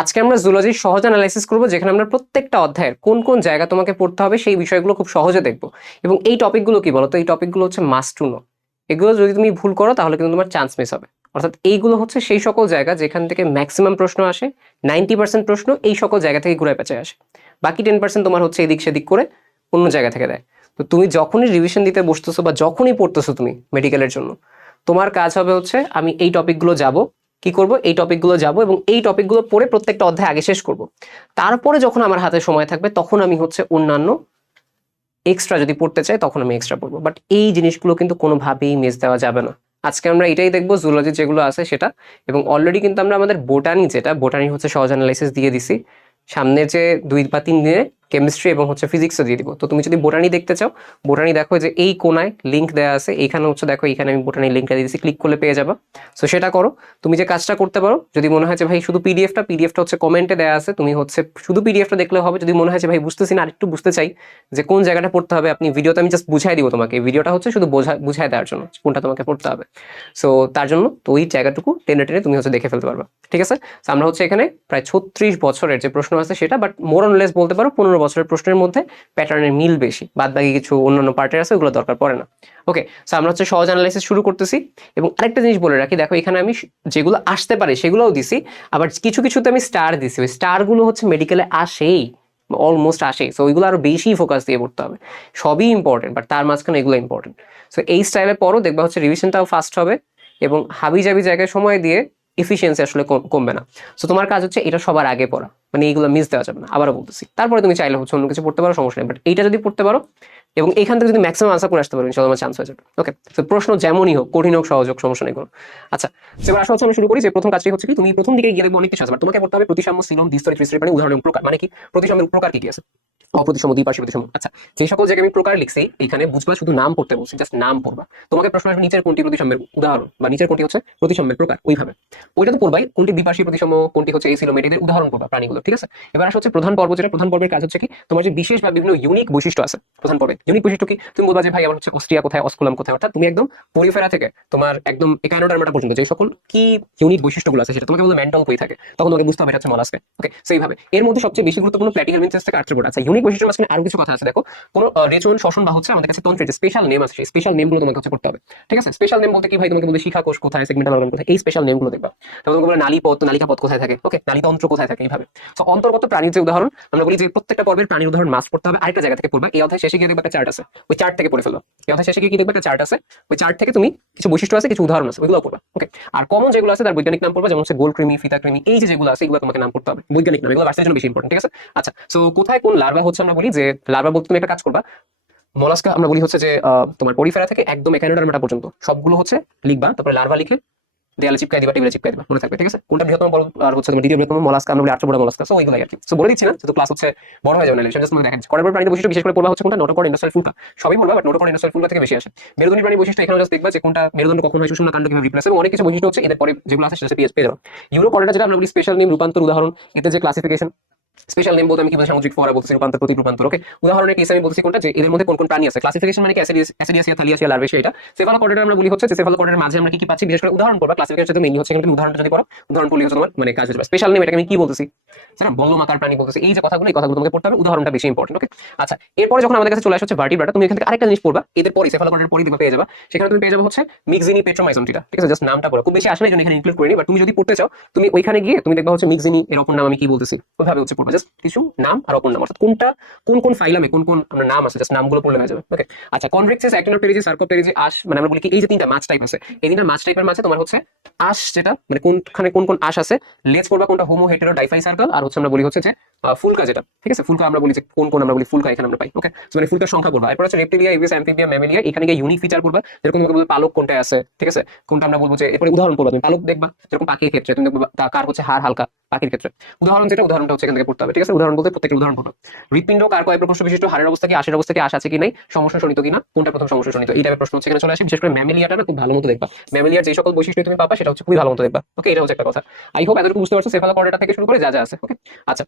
আজকে আমরা জুলজির সহজ অ্যানালাইসিস করব, যেখানে আমরা প্রত্যেকটা অধ্যায়ের কোন কোন জায়গা তোমাকে পড়তে হবে সেই বিষয়গুলো খুব সহজে দেখব। এবং এই টপিকগুলো কি বলো তো এই টপিকগুলো হচ্ছে মাস্ট টু নো এগুলো যদি তুমি ভুল করো, তাহলে কিন্তু তোমার চান্স মিস হবে। অর্থাৎ এইগুলো হচ্ছে সেই সকল জায়গা যেখান থেকে ম্যাক্সিমাম প্রশ্ন আসে নাইনটি পার্সেন্ট প্রশ্ন এই সকল জায়গা থেকে ঘুরে পেঁচে আসে। বাকি টেন পার্সেন্ট তোমার হচ্ছে এদিক সেদিক করে অন্য জায়গা থেকে দেয়। তো তুমি যখনই রিভিশন দিতে বসতেছো বা যখনই পড়তেছো তুমি মেডিকেলের জন্য, তোমার কাজ হবে হচ্ছে আমি এই টপিকগুলো যাব কি করব? এই টপিকগুলো যাব এবং এই টপিকগুলো পড়ে প্রত্যেকটা অধ্যায় আগে শেষ করব। তারপরে যখন আমার হাতে সময় থাকবে, তখন আমি হচ্ছে অন্যান্য এক্সট্রা যদি পড়তে চাই, তখন আমি এক্সট্রা পড়ব। বাট এই জিনিসগুলো কিন্তু কোনোভাবেই মিস দেওয়া যাবে না। আজকে আমরা এটাই দেখব জুলজি যেগুলো আছে সেটা। এবং অলরেডি কিন্তু আমরা আমাদের বোটানি যেটা বোটানি হচ্ছে সহজ অ্যানালাইসিস দিয়ে দিছি। সামনের যে দুই বা তিন দিনে কেমিস্ট্রি এবং হচ্ছে ফিজিক্সও দিয়ে দিব। তো তুমি যদি বোটানি দেখতে চাও, বোটানি দেখো যে এই কোনায় লিঙ্ক দেওয়া আছে। এইখানে হচ্ছে দেখো এখানে আমি বোটানি লিঙ্কটা দিয়ে দিচ্ছি ক্লিক করলে পেয়ে যাবা। সো সেটা করো। তুমি যে কাজটা করতে পারো, যদি মনে হয় যে ভাই শুধু পিডিএফটা পিডিএফটা হচ্ছে কমেন্টে দেওয়া আছে, তুমি হচ্ছে শুধু পিডিএফটা দেখলে হবে। যদি মনে হয় যে ভাই বুঝতেছি না, আরেকটু বুঝতে চাই যে কোন জায়গাটা পড়তে হবে, আপনি ভিডিওতে আমি জাস্ট বুঝাই দিব তোমাকে। ভিডিওটা হচ্ছে শুধু বোঝা, বুঝাই দেওয়ার জন্য কোনটা তোমাকে পড়তে হবে। সো তার জন্য তো ওই জায়গাটুকু টেনে টেনে তুমি হচ্ছে দেখে ফেলতে পারবে। ঠিক আছে? আমরা হচ্ছে এখানে প্রায় ছত্রিশ বছরের যে প্রশ্ন আছে সেটা বাট মোর লেস বলতে পারো পনেরো বছরের প্রশ্নের মধ্যে প্যাটার্নের মিল বেশি। বাদ বাকি কিছু অন্যান্য পার্টের আছে, ওগুলো দরকার পড়ে না। ওকে সো আমরা হচ্ছে সহজ অ্যানালাইসিস শুরু করতেছি। এবং আরেকটা জিনিস বলে রাখি, দেখো এখানে আমি যেগুলো আসতে পারে সেগুলোও দিছি, আবার কিছু কিছুতে আমি স্টার দিছি। ওই স্টারগুলো হচ্ছে মেডিকেলে আসেই অলমোস্ট আসেই। সো ওইগুলো আরও বেশি ফোকাস দিয়ে পড়তে হবে। সবই ইম্পর্টেন্ট বাট তার মাঝখানে এগুলো ইম্পর্টেন্ট সো এই স্টাইলে পরও দেখবা হচ্ছে রিভিশনটাও ফাস্ট হবে এবং হাবি জাবি জায়গায় সময় দিয়ে এফিসিয়েন্সি আসলে কমবে না। সো তোমার কাজ হচ্ছে এটা সবার আগে পড়া। মানে এইগুলো মিস দেওয়া যাবে না, আবারও বলতেছি। তারপরে তুমি চাইলে হচ্ছে অন্য কিছু পড়তে পারো, সমস্যা নেই বাট এইটা যদি পড়তে পারো এবং এখান থেকে যদি ম্যাক্সিমাম আনসার করে আসতে পারো ইনশাল্লাহ আমার চান্স হয়ে যাবে। ওকে তো প্রশ্ন যেমনই হোক, কঠিন হোক, সহজ হোক, সমস্যা নেই কোনো। আচ্ছা এবার আসা হচ্ছে আমি শুরু করি যে প্রথম কাজটি হচ্ছে কি, তুমি প্রথম দিকে গিয়ে দেখব অনেক কিছু আছে তোমাকে পড়তে হবে প্রতিসাম্য সিলম দ্বিস্তরিত ত্রিস্তরিত মানে উদাহরণ প্রকার মানে কি, প্রতিসাম্যের প্রকার কি কি আছে? অপ্রতিসম দ্বিপার্শ্বী প্রতিসম আচ্ছা যে সকল জায়গায় আমি প্রকার লিখছি, এখানে বুঝবা শুধু নাম পড়তে বলছি জাস্ট নাম পড়বা। তোমাকে প্রশ্ন আসবে নিচের কোনটি প্রতিসাম্যের উদাহরণ, বা নিচের কোনটি হচ্ছে প্রতিসাম্যের প্রকার, ওইভাবে। ওইটা তো পড়বাই, কোনটি দ্বিপার্শ্বী প্রতিসম কোনটি হচ্ছে এই সিলোম এটিদের উদাহরণ পড়বা প্রাণীগুলো ঠিক আছে? এবার আসা হচ্ছে প্রধান পর্ব, যেটা প্রধান পর্বের কাজ হচ্ছে কি? তোমার যে বিশেষ বা বিভিন্ন ইউনিক বৈশিষ্ট্য আছে, প্রধান পর্বে। ইউনিক বৈশিষ্ট্য কি? তুমি বলবা যে, ভাই, আমার হচ্ছে অস্ট্রিয়া কোথায়, অস্কুলাম কোথায়? অর্থাৎ তুমি একদম পরিফেরা থেকে তোমার একদম একানোডার্মাটা পর্যন্ত, যে সকল কি ইউনিক বৈশিষ্ট্যগুলো আছে সেটা তোমাকে বলতে মেন্টাল কই থাকে। তখন তোমাকে বুঝতে হবে এটা হচ্ছে মলাস্কে ওকে সেইভাবে। এর মধ্যে সবচেয়ে বেশি গুরুত্বপূর্ণ প্ল্যাটিকাল মিনসেস থেকে আর্থ্রোপোড আচ্ছা ইউনিক বৈশিষ্ট্যের মাঝখানে আরও কিছু কথা আছে, দেখো। কোন রেচন শ্বসন বা হচ্ছে আমাদের কাছে তন্ত্রের স্পেশাল নেম আছে, সেই স্পেশাল নেমগুলো তোমাকে হচ্ছে করতে হবে। ঠিক আছে? স্পেশাল নেম বলতে কি, ভাই, তোমাকে বলতে শিখা কোষ কোথায় সেগমেন্টাল অর্গান কোথায়, এই স্পেশাল নেমগুলো দেখবা। তোমাকে বলে নালী পথ নালিকা পথ কোথায় থাকে? ওকে নালীতন্ত্র কোথায় থাকে এইভাবে। তো অন্তর্গত প্রাণীর যে উদাহরণ, আমরা বলি যে প্রত্যেকটা পর্বের প্রাণীর উদাহরণ মাস পড়তে হবে আরেকটা জায়গা থেকে পড়বা। এই অধ্যায় শেষে গিয়ে দেখবে একটা চার্ট আছে। ওই চার্ট থেকে পড়ে ফেলো। এই অধ্যায় শেষে গিয়ে কি দেখবে একটা চার্ট আছে? ওই চার্ট থেকে তুমি কিছু বৈশিষ্ট্য আছে, কিছু উদাহরণ আছে ওইগুলো পড়বা। ওকে আর কমন যেগুলো আছে, তার বৈজ্ঞানিক নাম পড়বা, যেমন হচ্ছে গোল কৃমি, ফিতা কৃমি, এই যে যেগুলো আছে, এগুলো তোমাকে নাম পড়তে হবে। বৈজ্ঞানিক নাম, এগুলো বাচ্চাদের জন্য বেশি ইম্পর্টেন্ট ঠিক আছে? আচ্ছা সো কোথায় কোন লার্ভা হচ্ছে আমরা বলি যে লার্ভা বলতে তুমি একটা কাজ করবা। মলাস্কা আমরা বলি হচ্ছে যে তোমার পরিফেরা থেকে একদম একানোডার্মাটা পর্যন্ত। সবগুলো হচ্ছে লিখবা, তারপরে লার্ভা লিখে দেয়ালে চিপকাই দিবা, টেবিলে চিপকাই দিবা, মনে থাকবে, ঠিক আছে? কোনটা বৃহত্তম বড় আর হচ্ছে তোমার দ্বিতীয় বৃহত্তম মলাস্কা, আমরা আটশো মলাস্কা সো ওইগুলাই আর কি। সো বলে দিচ্ছি না, যেহেতু ক্লাস হচ্ছে বড় হয়ে যাবে না সেটা দেখা যাচ্ছে করার প্রাণী বৈশিষ্ট্য বিশেষ করে পড়বা হচ্ছে কোনটা? নটকর, ইন্ডাস্ট্রিয়াল ফুলটা সবই বলবা বাট নটকর, ইন্ডাস্ট্রিয়াল ফুলটা থেকে বেশি আসে। মেরুদণ্ডী প্রাণী বৈশিষ্ট্য এখানে জাস্ট দেখবা যে কোনটা মেরুদণ্ড কখন হয়, সুষুম্না কাণ্ড কীভাবে রিপ্লেস এবং অনেক কিছু বৈশিষ্ট্য হচ্ছে, এদের পরে যেগুলো আছে সেটা পেয়ে যাবে। ইউরো কর্ডাটা যেটা আমরা বলি স্পেশাল নেম রূপান্তর, উদাহরণ, এতে যে ক্লাসিফিকেশন স্পেশাল নেম বলতে আমি কি বলছি সামুদ্রিক ফোয়ারা বলছি, রূপান্তর প্রতি রূপান্তর ওকে উদাহরণের কেসে আমি বলছি কোনটা, যে এদের মধ্যে কোন কোন প্রাণী আছে? ক্লাসিফিকেশন মানে কি? অ্যাসিডিয়াসিয়া থালিয়াসিয়া লার্ভেশিয়া এটা। সেফালোকর্ডের আমরা বলি হচ্ছে যে সেফালোকর্ডের মাঝে আমরা কি কি পাচ্ছি? বিশেষ করে উদাহরণ পড়বা ক্লাসিফিকেশন যদি মেইনলি হচ্ছে এখানে উদাহরণটা যদি করো উদাহরণ পড়লে হচ্ছে তোমার মানে কাজ যাবে। স্পেশাল নেম এটাকে আমি কি বলতেছি? জানো বল্লমাকার প্রাণী বলতেছি। এই যে কথাগুলো, এই কথাগুলো তোমাকে পড়তে হবে, উদাহরণটা বেশি ইম্পর্টেন্ট ওকে আচ্ছা এরপরে যখন আমাদের কাছে চলে আসে হচ্ছে ভার্টিব্রাটা তুমি এখান থেকে আরেকটা জিনিস পড়বা। এদের পরে সেফালোকর্ডের পরে দেখবে পেয়ে যাবা। সেখানে তুমি পেয়ে যাবে হচ্ছে মিক্সিনি পেট্রোমাইজমটিটা ঠিক আছে? জাস্ট নামটা পড়ো। খুব বেশি আসলে এখানে ইনক্লুড করিনি বাট তুমি যদি পড়তে চাও, তুমি ওইখানে গিয়ে তুমি দেখবা হচ্ছে মিক্সিনি এর অপর নাম আমি কি বলতেছি? ওইভাবে হচ্ছে পড়বা জাস্ট কিছু নাম আর অপর নাম। অর্থাৎ কোনটা, কোন কোন ফাইলামে কোন কোন আমরা নাম আছে জাস্ট নামগুলো পড়লে হয়ে যাবে। ওকে আচ্ছা কনভেক্সিস অ্যাক্টিনোপেরিজি সার্কোপেরিজি আশ মানে আমরা বলি এই যে তিনটা মাছ টাইপ আছে, এই তিনটা মাছ টাইপের মাঝে তোমার হচ্ছে আশ যেটা মানে কোনখানে কোন কোন আশ আছে লেজ পড়বা কোনটা হোমো হেটেরো ডাইফাই সার্কেল আর হচ্ছে আমরা বলি হচ্ছে যে ফুলকা যেটা। ঠিক আছে? ফুলকা আমরা বলি যে কোন কোন আমরা বলি ফুলকা এখানে আমরা পাই। ওকে মানে ফুলকার সংখ্যা পড়বা এরপর হচ্ছে রেপ্টিলিয়া ইভিস অ্যাম্ফিবিয়া ম্যামেলিয়া এখানে গিয়ে ইউনিক ফিচার পড়বা যেরকম তোমাকে বলব পালক কোনটা আছে। ঠিক আছে? কোনটা আমরা বলব যে, এরপরে উদাহরণ পড়বা তুমি। পালক দেখবা, যেরকম পাখির ক্ষেত্রে তুমি দেখবা কার হচ্ছে হাড় হালকা। পাখির ক্ষেত্রে। উদাহরণ যেটা, উদাহরণটা হচ্ছে এখান থেকে পড়তে হবে, ঠিক আছে? উদাহরণ বলতে প্রত্যেকটা উদাহরণ পড়বে হৃৎপিণ্ড কার কয় প্রকোষ্ঠ বিশিষ্ট? হাড়ের অবস্থা কি, আশের অবস্থা কি, আশ আছে কি নাই, সমস্যা শনিত কিনা, কোনটা প্রথম সমস্যা শোনিত, এই টাইপের প্রশ্ন হচ্ছে এখানে চলে আসে। বিশেষ করে ম্যামেলিয়াটা না খুব ভালো মতো দেখবা। ম্যামেলিয়ার যে সকল বৈশিষ্ট্য তুমি পাবা, সেটা হচ্ছে খুবই ভালো মতো দেখবা। ওকে, এটা হচ্ছে একটা কথা। আই হোপ এতটুকু বুঝতে পারছ, সেফালা সেফালোকর্ডেটা থেকে শুরু করে যা যা আছে, ওকে? আচ্ছা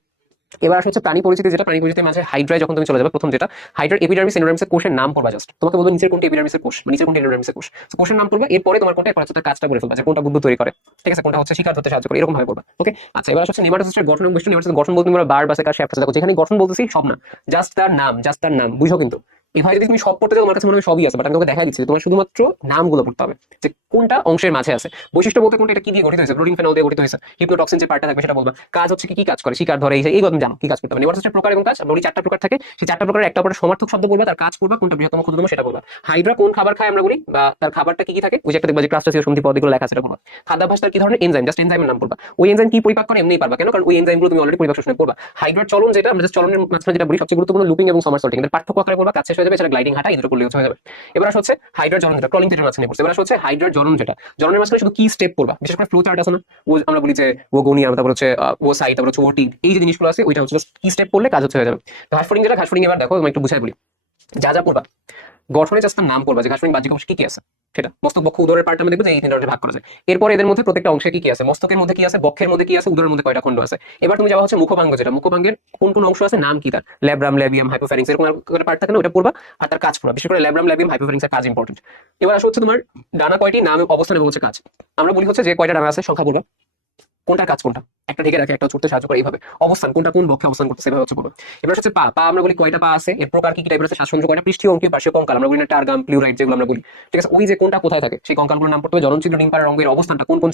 এবার আসে প্রাণী পরিচিতি যেটা প্রাণী পরিচিতির মাঝে হাইড্রায় যখন তুমি চলে যাবে, প্রথম যেটা হাইড্রার এপিডার্মিস এন্ডোডার্মিসের কোষের নাম পড়বা জাস্ট তোমাকে বলব নিচের কোনটা এপিডার্মিসের কোষ? নিচের কোনটা এন্ডোডার্মিসের কোষ? তো কোষের নাম পড়বা এরপরে তোমার কোনটা, এরপর হচ্ছে কাজটা করে ফেলবা, যে কোনটা বুদ্ধ তৈরি করে। ঠিক আছে? কোনটা হচ্ছে শিকার ধরতে সাহায্য করে এরকম ভাবে পড়বা ওকে আচ্ছা এবার হচ্ছে নেমাটোসিস্টের গঠন এবং বৈশিষ্ট্য। নেমাটোসিস্টের গঠন বলতে আমরা বার, বাসে, কার শ্যাফট দেখো যেখানে গঠন বলতেছি, সব না। জাস্ট তার নাম জাস্ট তার নাম, বুঝো কিন্তু। এভাবে যদি তুমি সব পড়তে যাও তোমার কাছে মনে হয় সবই আছে বাট আমি তোমাকে দেখা দিচ্ছি তোমার শুধুমাত্র নামগুলো পড়তে হবে, যে কোনটা অংশের মাঝে আছে। বৈশিষ্ট্য বলতে কোনটা কি দিয়ে গঠিত হয়েছে? প্রোটিন ফেনল দিয়ে গঠিত হয়েছে। হিপনোটক্সিন যে পার্টটা থাকবে সেটা বলবা। কাজ হচ্ছে কি কি কাজ করে? শিকার ধরে, এই এই কথা জানো, কি কাজ করতে হবে। নেভার হচ্ছে প্রকার এবং কাজ আমরা চারটা প্রকার থাকে। সেই চারটা প্রকারের একটা অপরের সমার্থক শব্দ বলবা, তার কাজ করবা, কোনটা বৃহত্তম, ক্ষুদ্রতম সেটা বলবা। হাইড্রা কোন খাবার খায় আমরা বলি? বা তার খাবারটা কি কি থাকে? ওই একটা দেখবা যে ক্রাস্টাসিও সন্ধি পদগুলো লেখা সেটা বলবা খাদ্যাভ্যাস তার কি ধরনের? এনজাইম জাস্ট এনজাইমের নাম বলবা। ওই এনজাইম কি পরিপাক করে? এমনিই পারবা। কেন? কারণ ওই এনজাইমগুলো তুমি অলরেডি পরিপাক শোষণে করবা হাইড্রার চলন যেটা, আমরা just চলনের মাঝখানে যেটা বলি, সবচেয়ে গুরুত্বপূর্ণ লুপিং এবং সামারসল্টিং এর পার্থক্য আকারে বলবা হয়ে যাবে, সেটা গ্লাইডিং হাঁটা এই দুটো করলে হয়ে যাবে। এবার আসে হচ্ছে হাইড্রার জ্বলন যেটা ক্রলিং যেটা মাঝখানে পড়ছে। এবার আসে হচ্ছে হাইড্রার জ্বলন যেটা। জ্বলনের মাঝখানে শুধু কি স্টেপ করবা বিশেষ করে ফ্লো চার্ট আছে না, ও আমরা বলি যে ও গনিয়াম তারপর হচ্ছে ও সাই তারপর হচ্ছে ও টি এই যে জিনিসগুলো আছে, ওইটা হচ্ছে কি স্টেপ করলে কাজ হচ্ছে, হয়ে যাবে। ঘাসফুডিং যেটা, ঘাসফুডিং এবার দেখো আমি একটু বুঝাই বলি। যা যা পড়বা গঠনে জাস্ট নাম পড়বা যে ঘাসফড়িং বাহ্যিক অংশ কি কি আছে? সেটা। মস্তক, বক্ষ, উদরের পার্ট আমরা দেখব যে এই তিন ধরনের ভাগ করা যায় এরপর এদের মধ্যে প্রত্যেকটা অংশে কি কি আছে? মস্তকের মধ্যে কি আছে? বক্ষের মধ্যে কি আছে? উদরের মধ্যে কয়টা খণ্ড আছে? এবার তুমি যাওয়া হচ্ছে মুখভাঙ্গ যেটা। মুখভাঙ্গের কোন কোন অংশ আছে? নাম কি তার? ল্যাব্রাম, ল্যাবিয়াম হাইপোফ্যারিংস এরকম একটা পার্ট থাকে না, ওটা পড়বা। আর তার কাজ পড়বা বিশেষ করে ল্যাব্রাম, ল্যাবিয়াম হাইপোফ্যারিংস এর কাজ ইম্পর্টেন্ট এবার আসে হচ্ছে তোমার ডানা কয়টি? নাম, অবস্থান এবং হচ্ছে কাজ। আমরা বলি হচ্ছে যে কয়টা ডানা আছে? সংখ্যা পড়বা। কোনটা কাজ কোনটা? একটা ঢেকে রাখে, একটা ছুটতে সাহায্য করে এইভাবে। অবস্থান, কোনটা কোন বক্ষে অবস্থান করতে সেভাবে হচ্ছে বলব এবার হচ্ছে পা পা আমরা বলি কয়টা পা আছে, এর প্রকার কি কি টাইপের আছে, শ্বাসযন্ত্র কয়টা, পৃষ্ঠীয় অঙ্কীয় পার্শ্বীয় কঙ্কাল, আমরা বলি না টার্গাম প্লিউরাইট যেগুলো আমরা বলি। ঠিক আছে, ওই যে কোনটা কোথায় থাকে, সেই কঙ্কালগুলোর নাম পড়তে হবে জননচিত্র ডিম্পার রঙের অবস্থানটা কোন কোন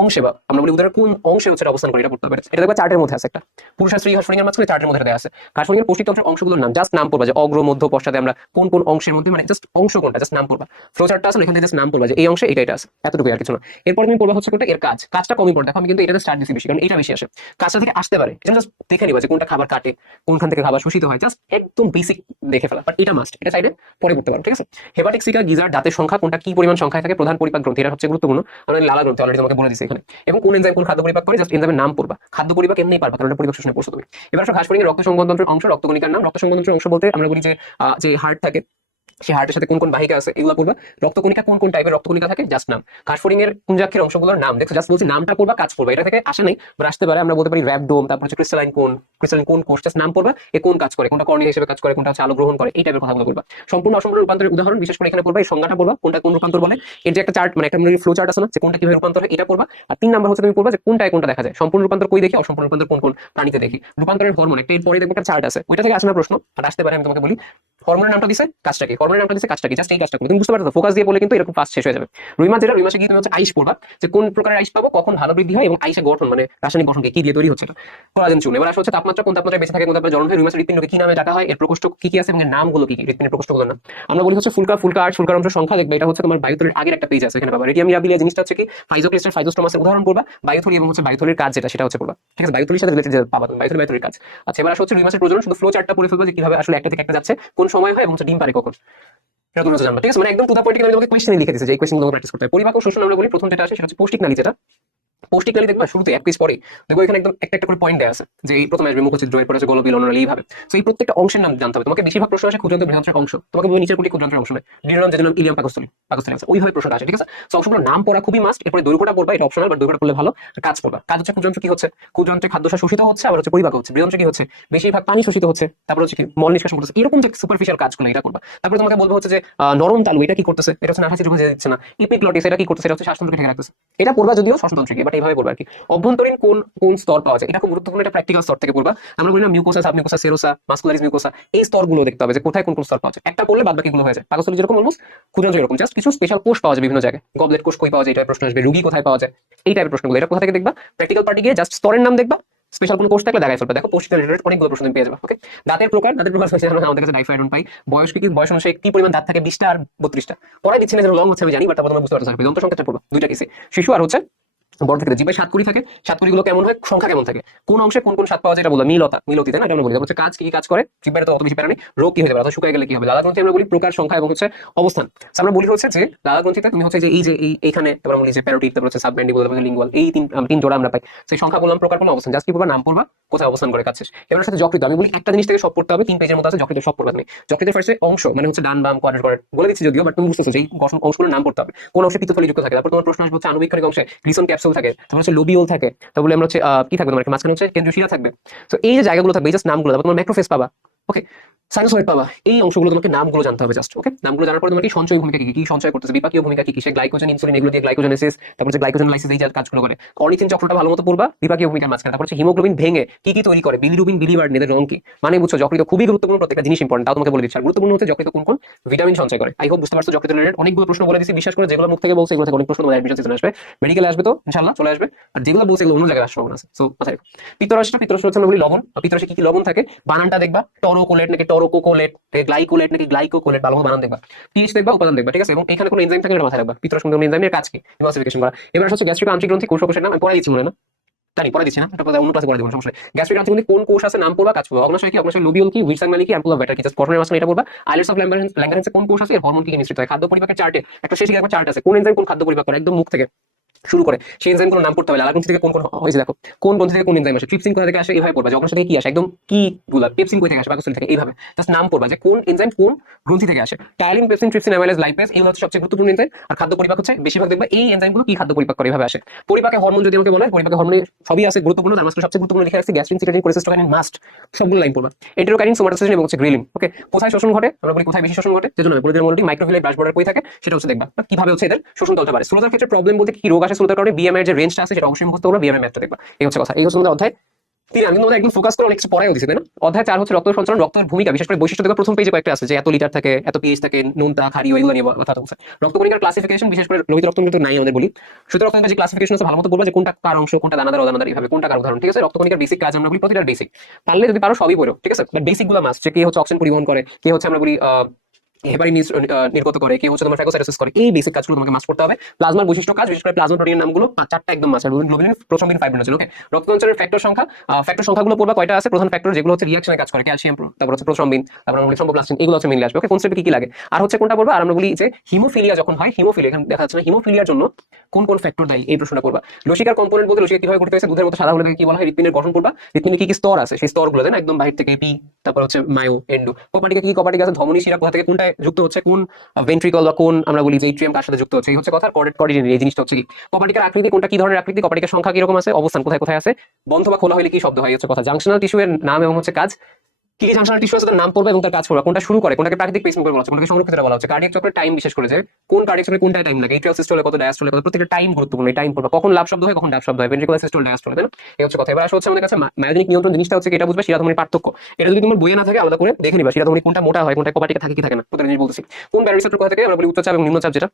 অংশে বা, আমরা বলি উদাহরণ কোন অংশে হচ্ছে অবস্থান করে, এটা পড়তে হবে। এটা দেখবা চার্টের মধ্যে আছে একটা। পুরুষ আর স্ত্রী এর মাঝখানে চার্টের মধ্যে দেওয়া আছে। ঘাসফড়িং এর পৌষ্টিকতন্ত্রের অংশগুলোর নাম জাস্ট নাম পড়বা, যে অগ্র, মধ্য, পশ্চাতে আমরা কোন কোন অংশের মধ্যে মানে জাস্ট অংশ কোনটা জাস্ট নাম পড়বা। ফ্লো চার্টটা আছে এখানে জাস্ট নাম পড়বা, যে এই অংশে এটা এটা আছে এতটুকু আর কিছু না। এরপর তুমি পড়বা হচ্ছে কোনটা, এর কাজ। কাজটা কমই পড়ে, দেখো আমি কিন্তু এটাতে স্টার্ট দিছি বেশি, কারণ এটা বেশি আসে কাজটা থেকে আসতে পারে। জাস্ট দেখে নিবা যে কোনটা খাবার কাটে, কোনখান থেকে খাবার শোষিত হয় জাস্ট একদম বেসিক দেখে ফেলা। বাট এটা মাস্ট এটা সাইডে পরে পড়তে পারো, ঠিক আছে? হেপাটিক সিকা গিজার দাঁতের সংখ্যা, কোনটা কি পরিমাণ সংখ্যায় থাকে, প্রধান পরিপাক গ্রন্থি, এটা সবচেয়ে গুরুত্বপূর্ণ। আমরা লালা গ্রন্থি অলরেডি তোমাকে বলে দিচ্ছি এখানে। এবং কোন এনজাইম কোন খাদ্য পরিপাক করে জাস্ট এনজাইমের নাম পড়বা। খাদ্য পরিপাক এমনি পারবা, কারণ পরিপাক শোষণে পড়ছো তুমি। এবার আসো ঘাস রক্ত সংবন্ধনের অংশ রক্তকণিকার নাম। রক্ত সংবন্ধনের অংশ বলতে আমরা বলি যে যে হার্ট থাকে সেই হার্টের সাথে কোন কোন বাহিকা আছে, এগুলো পড়বা। রক্তকণিকা কোন কোন টাইপের রক্তকণিকা থাকে? জাস্ট নাম। ঘাসফড়িং এর কুঞ্জাক্ষের অংশগুলোর নাম। দেখো জাস্ট বলছি নামটা পড়বা, কাজ করবা এটা থেকে আসে নাই বা আসতে পারে, আমরা বলতে পারি র্যাপডোম তারপর হচ্ছে ক্রিস্টালাইন কোন ক্রিস্টালাইন কোন কোষ জাস্ট নাম পড়বা, এ কোন কাজ করে, কোনটা কর্নিয়া হিসেবে কাজ করে, কোনটা হচ্ছে আলো গ্রহণ করে, এই টাইপের কথাগুলো বলবা সম্পূর্ণ অসম্পূর্ণ রূপান্তরের উদাহরণ, বিশেষ করে এখানে পড়বা, এই সংজ্ঞাটা পড়বা, কোনটা কোন রূপান্তর বলে। এর যে একটা চার্ট মানে একটা ফ্লো চার্ট আছে না, যে কোনটা কীভাবে রূপান্তর হয়, এটা পড়বা। আর তিন নাম্বার হচ্ছে তুমি পড়বা যে কোনটায় কোনটা দেখা যায়। সম্পূর্ণ রূপান্তর কই দেখি, অসম্পূর্ণ রূপান্তর কোন কোন প্রাণীতে দেখি। রূপান্তরের হরমোন একটা এরপরে দেখব একটা চার্ট আছে, ওইটা থেকে আসে না প্রশ্ন আর আসতে পারে, আমি তোমাকে বলি। হরমোনের নামটা দিছে, কাজটা কি? হরমোনের নামটা দিছে, কাজটা কি? জাস্ট এই কাজটা করো। তুমি বুঝতে পারছ ফোকাস দিয়ে বলে কিন্তু এরকম ফাস্ট শেষ হয়ে যাবে। রুই মাছ যেটা রুই মাছে গিয়ে তুমি হচ্ছে আইস পড়বা, যে কোন প্রকারের আইস পাবো, কখন ভালো বৃদ্ধি হয় এবং আইসের গঠন মানে রাসায়নিক গঠন কি দিয়ে তৈরি হচ্ছে এটা। কোলাজেন চুন এবার আসে হচ্ছে তাপমাত্রা, কোন তাপমাত্রায় বেঁচে থাকে, কোন তাপমাত্রায় জ্বলন হয় রুই মাছের হৃৎপিণ্ডকে কি নামে ডাকা হয়, এর প্রকোষ্ঠ কি কি আছে এবং এর নামগুলো কি কি? হৃৎপিণ্ডের প্রকোষ্ঠগুলোর নাম। আমরা বলি হচ্ছে ফুলকা ফুলকা আর ফুলকার অংশের সংখ্যা, দেখবে এটা হচ্ছে তোমার বায়ুতলের আগের একটা পেজ আছে এখানে পাবা। রেডিয়াম মিরাবিলিয়া জিনিসটা হচ্ছে কি ফাইজোক্লিস্টার ফাইজোস্টোমাসের উদাহরণ পড়বা, বায়ুথলি এবং হচ্ছে বায়ুথলির কাজ যেটা, সেটা হচ্ছে পড়বা। ঠিক আছে? বায়ুথলির সাথে রিলেটেড পাবা বায়ুথলি, বায়ুথলির কাজ। আচ্ছা এবার আসে হচ্ছে রুই মাছের প্রজনন, শুধু ফ্লো চার্টটা পড়ে ফেলবা যে কীভাবে আসলে একটা থেকে একটা যাচ্ছে, কোন সময় হয় এবং ডিম পারে কখন। তোমরা জানবা ঠিক আছে? মানে একদম টু দা পয়েন্ট আমি তোমাকে কোয়েশ্চেন লিখে দিয়েছি যে এই কোয়েশ্চেন তোমাকে প্র্যাকটিস করতে হবে পরিপাক ও শোষণ আমরা বলি প্রথম যেটা আসে সেটা হচ্ছে পৌষ্টিক নালী যেটা। পৌষ্টিক দেখবা শুরুতে এক পেজ পরে দেখো এখানে একদম একটা একটা করে পয়েন্ট দেওয়া আছে যে এই প্রথমে আসবে মুখচিত্র এরপর আছে গলবিল অননালী এইভাবে। তো এই প্রত্যেকটা অংশের নাম জানতে হবে। তোমাকে বেশিরভাগ প্রশ্ন আসে ক্ষুদ্রান্ত বৃহত্তর অংশ। তোমাকে বলব নিচের কোটি ক্ষুদ্রান্তের অংশ নয়। যেটা নাম ইলিয়াম পাকস্থলী পাকস্থলী আছে। ওইভাবে প্রশ্ন আসে, ঠিক আছে? তো অংশগুলোর নাম পড়া খুবই মাস্ট এরপরে দৈর্ঘ্যটা পড়বা, এটা অপশনাল বাট দৈর্ঘ্যটা পড়লে ভালো। কাজ করবা কাজ হচ্ছে ক্ষুদ্রান্ত কি হচ্ছে? ক্ষুদ্রান্তে খাদ্যসার শোষিত হচ্ছে, আবার হচ্ছে পরিপাক হচ্ছে। বৃহন্ত কি হচ্ছে? বেশিরভাগ পানি শোষিত হচ্ছে। তারপর হচ্ছে কি? মল নিষ্কাশন করতেছে। এরকম যে সুপারফিশিয়াল কাজগুলো এটা করবা। তারপরে তোমাকে বলব হচ্ছে যে নরম তালু, এটা কি করতেছে? এটা হচ্ছে নাসাচি ঢুকে দিচ্ছে না। ইপিগ্লটিস এটা কি করতেছে? এটা হচ্ছে শ্বাসতন্ত্রকে ঢেকে রাখতেছে। এটা পড়বা যদিও শ্বাসতন্ত্রকে বাট এইভাবে পড়বা আর কি অভ্যন্তরীণ কোন কোন স্তর পাওয়া যায়। এটা খুব গুরুত্বপূর্ণ একটা প্র্যাকটিক্যাল স্তর থেকে পড়বা আমরা বলি না mucosa submucosa serosa muscularis mucosa এই স্তরগুলো দেখতে হবে যে কোথায় কোন কোন স্তর পাওয়া যায়। একটা পড়লে বাদ বাকিগুলো হয়ে যায়। পাকস্থলী যেরকম অলমোস্ট ক্ষুদ্রান্ত এরকম। জাস্ট কিছু স্পেশাল কোষ পাওয়া যায় বিভিন্ন জায়গায়। গবলেট কোষ কই পাওয়া যায় এটা প্রশ্ন আসবে। রুগী কোথায় পাওয়া যায়? এই টাইপের প্রশ্নগুলো। এটা কোথা থেকে দেখবা? প্র্যাকটিক্যাল পার্টি গিয়ে জাস্ট স্তরের নাম দেখবা। স্পেশাল কোনো কোর্স থাকলে দেখাই ফেলবে। দেখো পোস্টিক রিলেটেড অনেকগুলো প্রশ্ন পেয়ে যাবে। ওকে দাঁতের প্রকার। দাঁতের প্রকার হচ্ছে আমরা আমাদের কাছে ডাইফাইডন পাই। বয়স কি বয়স অনুসারে কি পরিমাণ দাঁত থাকে? বিশটা আর বত্রিশটা। পড়াই দিচ্ছি না যেন লং হচ্ছে আমি জানি বাট তোমরা বুঝতে পারছ। দন্ত সংখ্যাটা পড়ব। দুইটা কেসে শিশু আর হচ্ছে বড় থেকে জিভে সাতকুড়ি থাকে সাতকুড়ি গুলো কেমন হয়? সংখ্যা কেমন থাকে? কোন অংশে কোন কোন স্বাদ পাওয়া যায় এটা বলব মিলতা মিলতি তাই না? এটা আমরা বলি। হচ্ছে কাজ, কি কাজ করে? জিভের তো অত বেশি প্যারা নেই। রোগ কি হয়ে যাবে? অথবা শুকায় গেলে কি হবে? লালা গ্রন্থি আমরা বলি প্রকার সংখ্যা এবং হচ্ছে অবস্থান। আমরা বলি হচ্ছে যে, লালা গ্রন্থিতে তুমি হচ্ছে যে, এই যে, এই এইখানে তারপর আমরা বলি যে প্যারোটিড তারপর হচ্ছে সাবম্যান্ডিবল, তারপর লিঙ্গুয়াল এই তিন তিন জোড়া আমরা পাই। সেই সংখ্যা বললাম প্রকার কোনো অবস্থান জাস্ট কি পড়বা নাম পড়বা, কোথায় অবস্থান করে শেষ। এবার সাথে যকৃত আমি বলি একটা জিনিস থেকে সব পড়তে হবে, তিন পেজের মতো আছে যকৃত সব পড়বে নেই। যকৃতের ফার্স্টে অংশ মানে হচ্ছে ডান, বাম কোয়াড্রেট কোয়াড্রেট বলে দিচ্ছি যদিও বাট তুমি বুঝতেছো যে এই অংশগুলোর নাম পড়তে হবে। কোন অংশে পিত্তথলি যুক্ত থাকে? তারপর তোমার প্রশ্ন আসবে হচ্ছে আণবিক অংশে। গ্লিসন ক্যাপসুল থাকে, তারপর হচ্ছে লোবিওল থাকে তাহলে আমরা হচ্ছে কি থাকবে তোমার মাঝখানে হচ্ছে কেন্দ্রীয় শিরা থাকবে। তো এই যে জায়গাগুলো থাকবে, এই জাস্ট নামগুলো তোমার ম্যাক্রোফেস পাবা। ওকে সাইনোসয়েড পাবা এই অংশগুলো তোমাকে নামগুলো জানতে হবে জাস্ট ওকে নামগুলো জানার পর তোমার কি সঞ্চয় ভূমিকা কি কি? সঞ্চয় করতেছে, বিপাকীয় ভূমিকা কি কি, সে গ্লাইকোজেন ইনসুলিন এগুলো দিয়ে গ্লাইকোজেনেসিস তারপর হচ্ছে গ্লাইকোজেন লাইসিস এই যে কাজগুলো করে। অরিথিন চক্রটা ভালো মতো পড়বা, বিপাকীয় ভূমিকার মাঝখানে, তারপর হচ্ছে হিমোগ্লোবিন ভেঙে কি কি তৈরি করে বিলিরুবিন বিলিবার্ড এদের রং কি? মানে বুঝছ যকৃত খুবই গুরুত্বপূর্ণ, প্রত্যেকটা জিনিস ইম্পর্টেন্ট তাও তোমাকে বলে দিচ্ছি। আর গুরুত্বপূর্ণ হচ্ছে যকৃত কোন কোন? ভিটামিন সঞ্চয় করে। আই হোপ বুঝতে পারছ যকৃত রিলেটেড অনেকগুলো প্রশ্ন বলে দিচ্ছি বিশ্বাস করে যেগুলো মুখ থেকে বলছে, এগুলো থেকে অনেক প্রশ্ন তোমার অ্যাডমিশন সিজন আসবে। মেডিকেলে আসবে তো, ইনশাআল্লাহ চলে আসবে। আর যেগুলো বলছে, এগুলো অন্য জায়গায় সম্ভাবনা আছে। সো রেখো পিত্তরসটা পিত্তরস হচ্ছে লবণ। পিত্তরসে কি কি লবণ থাকে? বানানটা দেখবা টরোকোলেট নাকি টরোকোকোলেট গ্লাইকোলেট নাকি গ্লাইকোকোলেট ভালো বানান দেখবা। পিএইচ দেখবা, উপাদান দেখবা, ঠিক আছে? এবং এখানে কোনো এনজাইম থাকে না মাথায় রাখবা। পিত্তরস কোনো এনজাইমের কাজ কি? ইমাসিফিকেশন করা। এবার হচ্ছে গ্যাস্ট্রিক আন্টিক গ্রন্থি কোষ কোষের নাম, আমি পড়াই দিচ্ছি মনে না? জানি পড়াই দিচ্ছি না? এটা পরে অন্য ক্লাসে পড়াই দেবো সমস্যা গ্যাস্ট্রিক আন্টিক কোন কোষ আছে, নাম পড়বা, কাজ করবা অগ্নাশয় কি, অগ্নাশয় লোবিয়ল কি উইসাং মালি কি অ্যাম্পুল অফ ব্যাটার কি? জাস্ট গঠনের মাঝখানে এটা পড়বা। আইলেটস অফ ল্যাঙ্গারেন্স ল্যাঙ্গারেন্সে কোন কোষ আছে? হরমোন কি নিশ্চিত হয়? খাদ্য পরিপাকের চার্টে একটা শেষে একটা চার্ট আছে। কোন এনজাইম কোন খাদ্য পরিপাক করে? একদম মুখ থেকে। শুরু করে। সেই এনজাইম কোন নাম পড়তে হবে লালা গ্রন্থি থেকে কোন কোন হয়েছে দেখো। কোন গ্রন্থি থেকে কোন এনজাইম আসে? ট্রিপসিন কোথা থেকে আসে? এইভাবে পড়বা। যখন থেকে কি আসে? একদম কি গুলা? পেপসিন কোথা থেকে আসে? পাকস্থলী থেকে। এইভাবে। জাস্ট নাম পড়বা যে কোন এনজাইম কোন গ্রন্থি থেকে আসে। Ptyalin pepsin trypsin amylase lipase এগুলো হচ্ছে সবচেয়ে গুরুত্বপূর্ণ এনজাইম আর খাদ্য পরিপাক হচ্ছে, বেশিরভাগ দেখবা এই এনজাইমগুলো কি খাদ্য পরিপাক করে? এইভাবে আসে। পরিপাকে হরমোন যদি আমাকে বলে, পরিপাকে হরমোনে সবই আছে গুরুত্বপূর্ণ। তার মাঝখানে সবচেয়ে গুরুত্বপূর্ণ লিখে রাখছি গ্যাস্ট্রিন সিটারিন কোলেস্টেরল মাস্ট সবগুলো লাইন পড়বা। এন্টেরোকাইনিন সোমাটোসিন এবং হচ্ছে গ্রিলিন ওকে কোথায় শোষণ ঘটে? আমরা বলি কোথায় বেশি শোষণ ঘটে? যেজন্য আমি বলে দিলাম অলরেডি মাইক্রোফিলার ব্রাশ বর্ডার কই থাকে, সেটা হচ্ছে দেখবা। কীভাবে হচ্ছে এদের শোষণ চলতে পারে? স্লোতার ক্ষেত্রে প্রবলেম বলতে কি? রোগ আসে কারণে যে রেঞ্জটা আছে সেটা অবশ্যই করবে দেখবা। এই হচ্ছে কথা। এই হচ্ছে অধ্যায় তিন। আমি একদম ফোকাস করে দিছি তাই না? অধ্যায় চার হচ্ছে রক্ত সঞ্চালন রক্তের ভূমিকা বিশেষ করে বৈশিষ্ট্য প্রথম পেজে কয়েকটা আছে যে এত লিটার থাকে এত পিএইচ থাকে নুনতা খারি ওইগুলো নিয়ে কথা বলছে। ক্লাসিফিকেশন বিশেষ করে লোহিত রক্ত কিন্তু নাই আমাদের বলি। যে ক্লাসিফিকেশন আছে ভালো মতো বলবা যে কোনটা কার অংশ কোনটা দানাদার এইভাবে কোনটা কার উদাহরণ ঠিক আছে? রক্তকণিকার বেসিক কাজ আমরা বলি প্রতিটা বেসিক পারলে যদি পারো সবই পড়ো ঠিক আছে? বেসিকগুলো মাস্ট যে কে হচ্ছে অক্সিজেন পরিবহন করে কে হচ্ছে আমরা বলি আহ, হেপারিন নির্গত করে কে হচ্ছে তোমার ফ্যাগোসাইটোসিস করে। এই বেসিক কাজগুলো তোমাকে মাস করতে হবে। প্লাজমার বৈশিষ্ট্য কাজ, বিশেষ করে প্লাজমা প্রোটিনের নামগুলো চারটা একদম মাস গ্লোবিন প্রোথ্রম্বিন ফাইব্রিন আছে ওকে রক্ত সঞ্চারের ফ্যাক্টর সংখ্যা ফ্যাক্টর সংখ্যাগুলো পড়বা কয়টা আছে? প্রধান ফ্যাক্টর যেগুলো হচ্ছে রিঅ্যাকশনে কাজ করে ক্যালসিয়াম তারপর হচ্ছে প্রোথ্রম্বিন তারপর আমরা থ্রম্বোপ্লাস্টিন এগুলো হচ্ছে মিলে আসবে ওকে কোন স্টেপে কি কি লাগে? আর হচ্ছে কোনটা পড়বা? আর আমরা বলি যে হিমোফিলিয়া যখন হয় হিমোফিলিয়া এখানে দেখা যাচ্ছে না হিমোফিলিয়ার জন্য কোন কোন ফ্যাক্টর দায়ী? এই প্রশ্নটা করবা লসিকার কম্পোনেন্ট বলতে লসিকা কীভাবে গঠিত হয়েছে দুধের মতো সাদা হলে কি বলা হয়? হৃৎপিণ্ডের গঠন করবা হৃৎপিণ্ডে কি কি স্তর আছে? সেই স্তরগুলো দেন একদম বাইরে থেকে পি, তারপর হচ্ছে মায়ো, এন্ডো। কপাটিকা কি কপাটিকা আছে? ধমনী, শিরা, কোথা থেকে কোনটায় যুক্ত হচ্ছে কোন ভেন্ট্রিকল বা কোন আমরা বলি যে কার সাথে যুক্ত হচ্ছে। এই হচ্ছে কথা কর্ডেট কর্ডিনেট এই জিনিসটা হচ্ছে কপাটিকার আকৃতি, কোনটা কি ধরনের আকৃতি, কপাটিকার সংখ্যা কীরকম আছে, অবস্থান কোথায় কোথায় আছে, বন্ধ বা খোলা হলে কি শব্দ হয়? হচ্ছে কথা। জাংশনাল টিস্যু এর নাম এবং হচ্ছে কাজ কি কি জাংশনাল টিস্যু আছে তার নাম পড়বে এবং তার কাজ করবে কোনটা শুরু করে, কোনটাকে প্রাকৃতিক পেসমেকার বলা হচ্ছে, কোনটাকে সংরক্ষিত বলা হচ্ছে কার্ডিয়াক চক্রের টাইম বিশেষ করে যে কোন কার্ডিয়াক চক্রে কোনটায় টাইম লাগে এট্রিয়াল সিস্টলে কত ডায়াস্টলে কত, প্রত্যেকটা টাইম গুরুত্বপূর্ণ টাইম পড়বে, কখন লাভ শব্দ হয়, কখন ডাব শব্দ হয় ভেন্ট্রিকুলার সিস্টল ডায়াস্টলে তাই এই হচ্ছে কথা। এবার আসা হচ্ছে আমাদের কাছে মায়োজনিক নিয়ন্ত্রণ জিনিসটা হচ্ছে এটা বুঝবে শিরাধমনির পার্থক্য। এটা যদি তোমার বইয়ে না থাকে, আলাদা করে দেখে নিবা, শিরাধমনি কোনটা মোটা হয়, কোনটা কপাটিকা থাকে, কি থাকে না প্রত্যেকটা জিনিস বলতেছি। কোন ব্যারি রিসেপ্টর কোথা থেকে, আমরা বলি উচ্চচাপ এবং নিম্নচাপ যেটা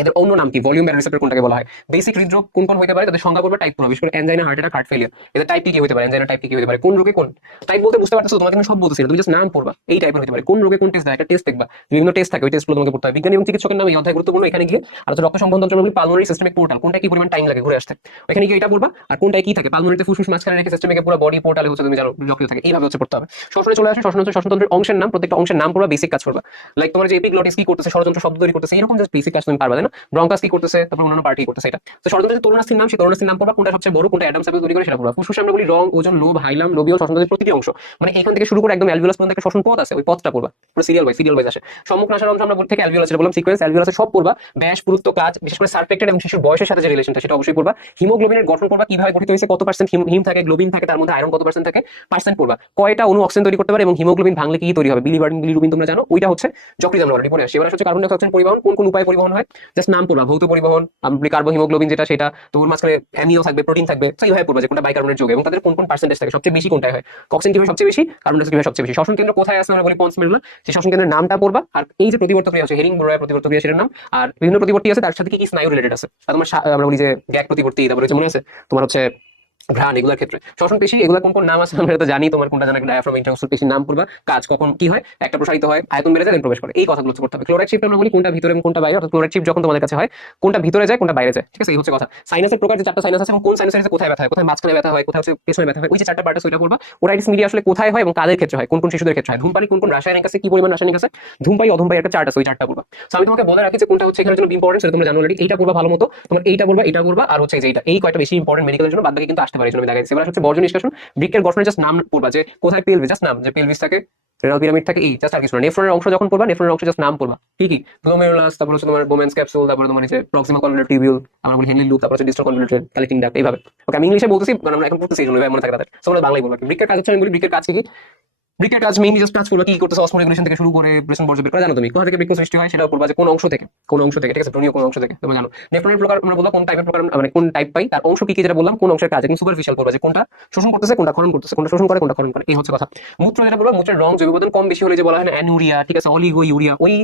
এদের অন্য নাম কি? ভলিউম ব্যারি রিসেপ্টর কোনটাকে বলা হয়? বেসিক হৃদরোগ কোন কোন হতে পারে? তাদের সংজ্ঞা করবে টাইপ করবে বিশেষ করে angina heart attack heart failure এদের টাইপ কি হতে পারে? এনজাইনা টাইপ কি হতে পারে? কোন রোগে কোন? টাইপ বলতে বুঝতে পারতেছো? তোমাকে আমি সব বলতেছি তুমি জাস্ট নাম পড়বা। এই টাইপের হতে পারে। কোন রোগে কোন টেস্ট একটা টেস্ট দেখবা। বিভিন্ন টেস্ট থাকে, ওই টেস্টগুলো তোমাকে পড়তে হবে বিজ্ঞানী এবং চিকিৎসকের নাম এই অধ্যায় গুরুত্বপূর্ণ। এখানে গিয়ে আর রক্ত সম্বন্ধ বলি পালমোনারি সিস্টেমিক পোর্টাল কোনটা কি পরিমাণ টাইম লাগে ঘুরে আসতে। এখানে গিয়ে এটা পড়বা। আর কোনটা কি থাকে? পালমোনারিতে ফুসফুস মাঝখানে রেখে সিস্টেমিকে পুরো বডি পোর্টালে হচ্ছে, তুমি জানো যকৃত থাকে। এইভাবে হচ্ছে পড়তে হবে। শ্বসনে চলে আসে শ্বসন শ্বসনতন্ত্রের অংশের নাম। প্রত্যেকটা অংশের নাম পড়বা বেসিক কাজ করবা। লাইক তোমার যে এপিগ্লটিস কি করতেছে, ষড়যন্ত্র শব্দ তৈরি করতেছে এরকম জাস্ট বেসিক কাজ তুমি পারবে, তাই ব্রঙ্কাস কি করতেছে? তারপর অন্যান্য পার্টি করতেছে এটা? তো ষড়যন্ত্রের তরুণাস্থির নাম, সেই তরুণাস্থির নাম পড়বা কোনটা সবচেয়ে বড়, কোনটা অ্যাডাম সাপে তৈরি করে সেটা পড়বা ফুসফুস আমরা বলি রং, ওজন, লোভ, হাইলাম লোবিও শ্বসনতন্ত্রের প্রতিটি অংশ। মানে এখান থেকে শুরু করে একদম অ্যালভিউলাস পর্যন্ত একটা শ্বসন পথ আছে, ওই পথটা পড়বা। পুরো সিরিয়াল বাই সিরিয়াল ওয়াইজ আসে। সম্মুখ নাসার অংশ আমরা থেকে অ্যালভিউলাস যেটা বললাম সিকোয়েন্স অ্যালভিউলাসে সব পড়বা। ব্যাস, পুরুত্ব কাজ বিশেষ করে সার্ফেক্টেড এবং শিশুর বয়সের সাথে যে রিলেশনটা সেটা অবশ্যই পড়বা। হিমোগ্লোবিনের গঠন পড়বা, কীভাবে গঠিত হয়েছে, কত পার্সেন্ট হিম থাকে গ্লোবিন থাকে, তার মধ্যে আয়রন কত পার্সেন্ট থাকে পার্সেন্ট পড়বা। কয়টা অনু অক্সিজেন তৈরি করতে পারে এবং হিমোগ্লোবিন ভাঙলে কি তৈরি হবে? বিলিবার্ডিন বিলিরুবিন তোমরা জানো, ওইটা হচ্ছে যকৃত আমরা অলরেডি পড়ে আসি। এবার হচ্ছে কার্বন ডাই অক্সিজেন পরিবহন, কোন কোন উপায়ে পরিবহন হয়? জাস্ট নাম পড়বা, ভৌত পরিবহন আপনি কার্বো হিমোগ্লোবিন যেটা, সেটা, তো ওর মাঝখানে অ্যামিও থাকবে, প্রোটিন থাকবে তো এইভাবে পড়বা যে কোনটা বাইকার্বনেট যোগ এবং তাদের কোন কোন পার্সেন্টেজ থাকে, সবচেয়ে বেশি কোনটা হয়? অক্সিজেন কীভাবে সবচেয়ে বেশি? কার্বন ডাই কীভাবে সবচেয়ে বেশি? শ্বসন কেন্দ্র কোথায় আছে আমরা বলি পন্স মেরুলা সেই শ্বসন কেন্দ্রের নামটা পড়বা, আর এই যে প্রতিবর্তক ক্রিয়া আছে হেরিং ব্রোয়া প্রতিবর্তক ক্রিয়া, সেটার নাম, আর বিভিন্ন প্রতিবর্তী আছে, তার সাথে কি কি স্নায়ু রিলেটেড আছে? আর তোমার আমরা বলি যে গ্যাক প্রতিবর্তী, তারপরে হচ্ছে মনে আছে? তোমার হচ্ছে ঘ্রাণ এগুলোর ক্ষেত্রে। শ্বসন পেশি এগুলো কোন কোন নাম আছে আমরা তো জানি, তোমার কোনটা জানা ডায়াফ্রাম নাম কাজ কখন, কি হয়, একটা প্রসারিত হয়, আয়তন বেড়ে যায় প্রবেশ করে। এই কথাগুলো করতে হবে। ক্লোরাইড আমরা বলি কোনটা ভিতরে এবং কোনটা বাইরে, অর্থাৎ ক্লোরাইড যখন তোমাদের কাছে হয়, কোনটা ভিতরে যায়, কোনটা বাইরে যায়। ঠিক আছে, এই হচ্ছে কথা। সাইনাসের প্রকার যে চারটা সাইনাস আছে কোন সাইনাসের কোথায় ব্যথা হয়, কোথায় মাঝখানে ব্যথা হয়, কোথায় হচ্ছে পেছনে ব্যথা হয়, ওই যে চারটা ওরাইটিস মিডিয়া আসলে কোথায় হয় এবং কাদের ক্ষেত্রে হয়, কোন কোন শিশুদের ক্ষেত্রে হয়। ধূমপানি কোন কোন রাসায়নিক আছে, কি পরিমাণ রাসায়নিক আছে? ধূমপাই অধূমপাই একটা চার্ট ওই চারটা পড়বা। So, আমি তোমাকে বলে রাখি যে কোনটা হচ্ছে এখানে জন্য ইম্পর্টেন্ট সেটা তোমরা জানো অলরেডি এইটা পড়বা ভালো মতো। তোমার এইটা পড়বা এটা পড়বা, আর হচ্ছে এইটা। এই কয়টা বেশি ইম্পর্টেন্ট মেডিকেলের জন্য, বাদ বাকি কিন্তু আসতে পারে এই জন্য আমি দেখাচ্ছি এবার হচ্ছে বর্জ্য নিষ্কাশন। বৃক্ষের গঠনের জাস্ট নাম পড়বা যে কোথায় পেলবে? জাস্ট নাম, যে পেলভিস থাকে, রেনাল পিরামিড থাকে, এই জাস্ট আর কিছু নেফ্রনের অংশ যখন পড়বা নেফ্রনের অংশ জাস্ট নাম পড়বা। কি কি? গ্লোমেরুলাস তারপর হচ্ছে তোমার বোমেন্স ক্যাপসুল তারপর তোমার হচ্ছে প্রক্সিমা কনভোলেট টিবিউল আমরা বলি হেনলি লুপ তারপর হচ্ছে ডিস্টাল কনভোলেট কালেক্টিং ডাক এইভাবে। ওকে আমি ইংলিশে বলতেছি মানে আমরা এখন পড়তেছি, এই জন্য মনে থাকে তাদের। সো আমরা বাংলায় বলব বৃক্ষের কাজ হচ্ছে আমি বলি, বৃক্ষের কাজ কি? বৃক্ষের কাজ মেইনলি জাস্ট কাজ করবে কি করতেছে অসমো রেগুলেশন থেকে শুরু করে প্রেসেন্ট বর্জ্য বের করা জানো তুমি? কোথা থেকে বৃক্ষ সৃষ্টি হয়, সেটা পড়বা যে কোন অংশ থেকে, কোন অংশ থেকে, ঠিক আছে? প্রণীয় কোন অংশ থেকে তুমি জানো। নেফ্রনের প্রকার আমরা বললাম কোন টাইপের প্রকার মানে কোন টাইপ পাই, তার অংশ কি কি যেটা বললাম, কোন অংশের কাজ কিন্তু সুপারফিশিয়াল পড়বা যে কোনটা শোষণ করতেছে, কোনটা খনন করতেছে, কোনটা শোষণ করে, কোনটা খনন করে, এই হচ্ছে কথা। মূত্র যেটা বলবা মূত্রের রং জৈব উপাদান কম বেশি হলে যে বলা হয় না অ্যানুরিয়া ঠিক আছে অলিগো ইউরিয়া ওই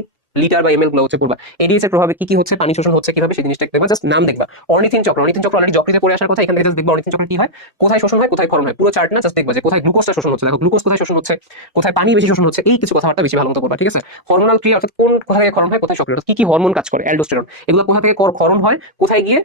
লিটার বা এমএলগুলো হচ্ছে করবা এডিএস এর প্রভাবে কি কি হচ্ছে? পানি শোষণ হচ্ছে কীভাবে? সেই জিনিসটা দেখবা জাস্ট নাম দেখবা। অর্নিথিন চক্র অর্নিথিন চক্র অলরেডি যকৃতে পড়ে আসার কথা, এখান জাস্ট দেখবা অর্নিথিন চক্র কি হয়? কোথায় শোষণ হয়, কোথায় ক্ষরণ হয়? পুরো চার্ট না জাস্ট দেখবা যে কোথায় গ্লুকোজটা শোষণ হচ্ছে। দেখো গ্লুকোজ কোথায় শোষণ হচ্ছে? কোথায় পানি বেশি শোষণ হচ্ছে? এই কিছু কথাবার্তা বেশি ভালো মতো পড়বা ঠিক আছে? হরমোনাল ক্রিয়া, অর্থাৎ কোন কোথায় ক্ষরণ হয়, কোথায় সক্রিয় কি কি হরমোন কাজ করে? অ্যালডোস্টেরন এগুলো কোথা থেকে ক্ষরণ হয়, কোথায় গিয়ে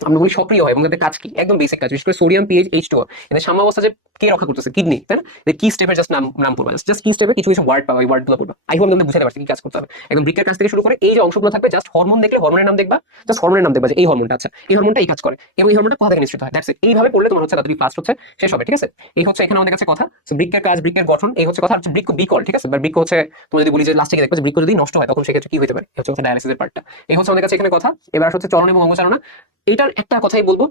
আমরা বলি সক্রিয় হয় এবং তাদের কাজ কি? একদম বেসিক কাজ বিশেষ করে সোডিয়াম পিএইচ এইচ টু এদের সাম্যাবস্থা যে কে রক্ষা করতেছে? কিডনি তাই না? কি স্টেপের জাস্ট নাম নাম পড়বা। জাস্ট কি স্টেপে কিছু কিছু ওয়ার্ড পাবা ওই ওয়ার্ডগুলো পড়বা। আই হোপ আমি বুঝাতে পারছি কি কাজ করতে হবে। একদম বৃক্ষের কাছ থেকে শুরু করে এই যে অংশগুলো থাকবে জাস্ট হরমোন দেখলে হরমোনের নাম দেখবা জাস্ট হরমোনের নাম দেখবা যে এই হরমোনটা আচ্ছা এই হরমোনটা এই কাজ করে এবং এই হরমোনটা কোথা থেকে নিশ্চিত হয়? দ্যাটস ইট এইভাবে পড়লে তোমার হচ্ছে তাড়াতাড়ি ফাস্ট হচ্ছে শেষ হবে ঠিক আছে? এই হচ্ছে এখানে আমাদের কাছে কথা। So, বৃক্ষের কাজ বৃক্ষের গঠন এই হচ্ছে কথা। বৃক্ষ বিকল ঠিক আছে? বা বৃক্ষ হচ্ছে তুমি যদি বলি যে লাস্টে দেখবে বৃক্ষ যদি নষ্ট হয় তখন সেক্ষেত্রে কি হতে পারে? হচ্ছে ডায়ালিসিসের পার্টটা এই হচ্ছে আমাদের কাছে এখানে কথা। এবার হচ্ছে চলন এবং অঙ্গচালনা এটার একটা কথাই বলব,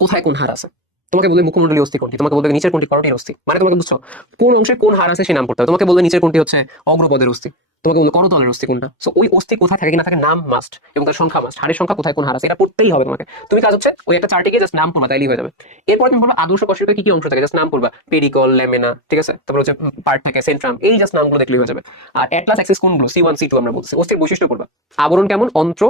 কোথায় কোন হার আছে? তোমাকে বলবে মুখমন্ডলী অস্থি কোনটি? তোমাকে বলবে নিচের কোনটি করটির অস্থি? মানে তোমাকে বুঝছ? কোন অংশে কোন হার আছে সে নাম করতে হবে। তোমাকে বলবে নিচের কোনটি হচ্ছে অগ্রপদের অস্থি। তোমাকে বলবে করতলের অস্থি কোনটা? সো ওই অস্থি কোথায় থাকে কি না থাকে নাম মাস্ট এবং তার সংখ্যা মাস্ট হারের সংখ্যা কোথায় কোন হার আছে এটা পড়তেই হবে তোমাকে। তুমি কাজ হচ্ছে ওই একটা চার্টে গিয়ে জাস্ট নাম পড়বা, তাইলেই হয়ে যাবে। এরপর তুমি বলব আদর্শ কষের কি কি অংশ থাকে? জাস্ট নাম পড়বা। পেরিকল ল্যামেনা ঠিক আছে? তারপর হচ্ছে পার্ট থাকে সেন্ট্রাম এই জাস্ট নামগুলো দেখলেই হয়ে যাবে। আর অ্যাটলাস অ্যাক্সিস কোনগুলো? সি ওয়ান সি টু আমরা বলছি অস্থির বৈশিষ্ট্য পড়বা। আবরণ কেমন? অন্ত্র।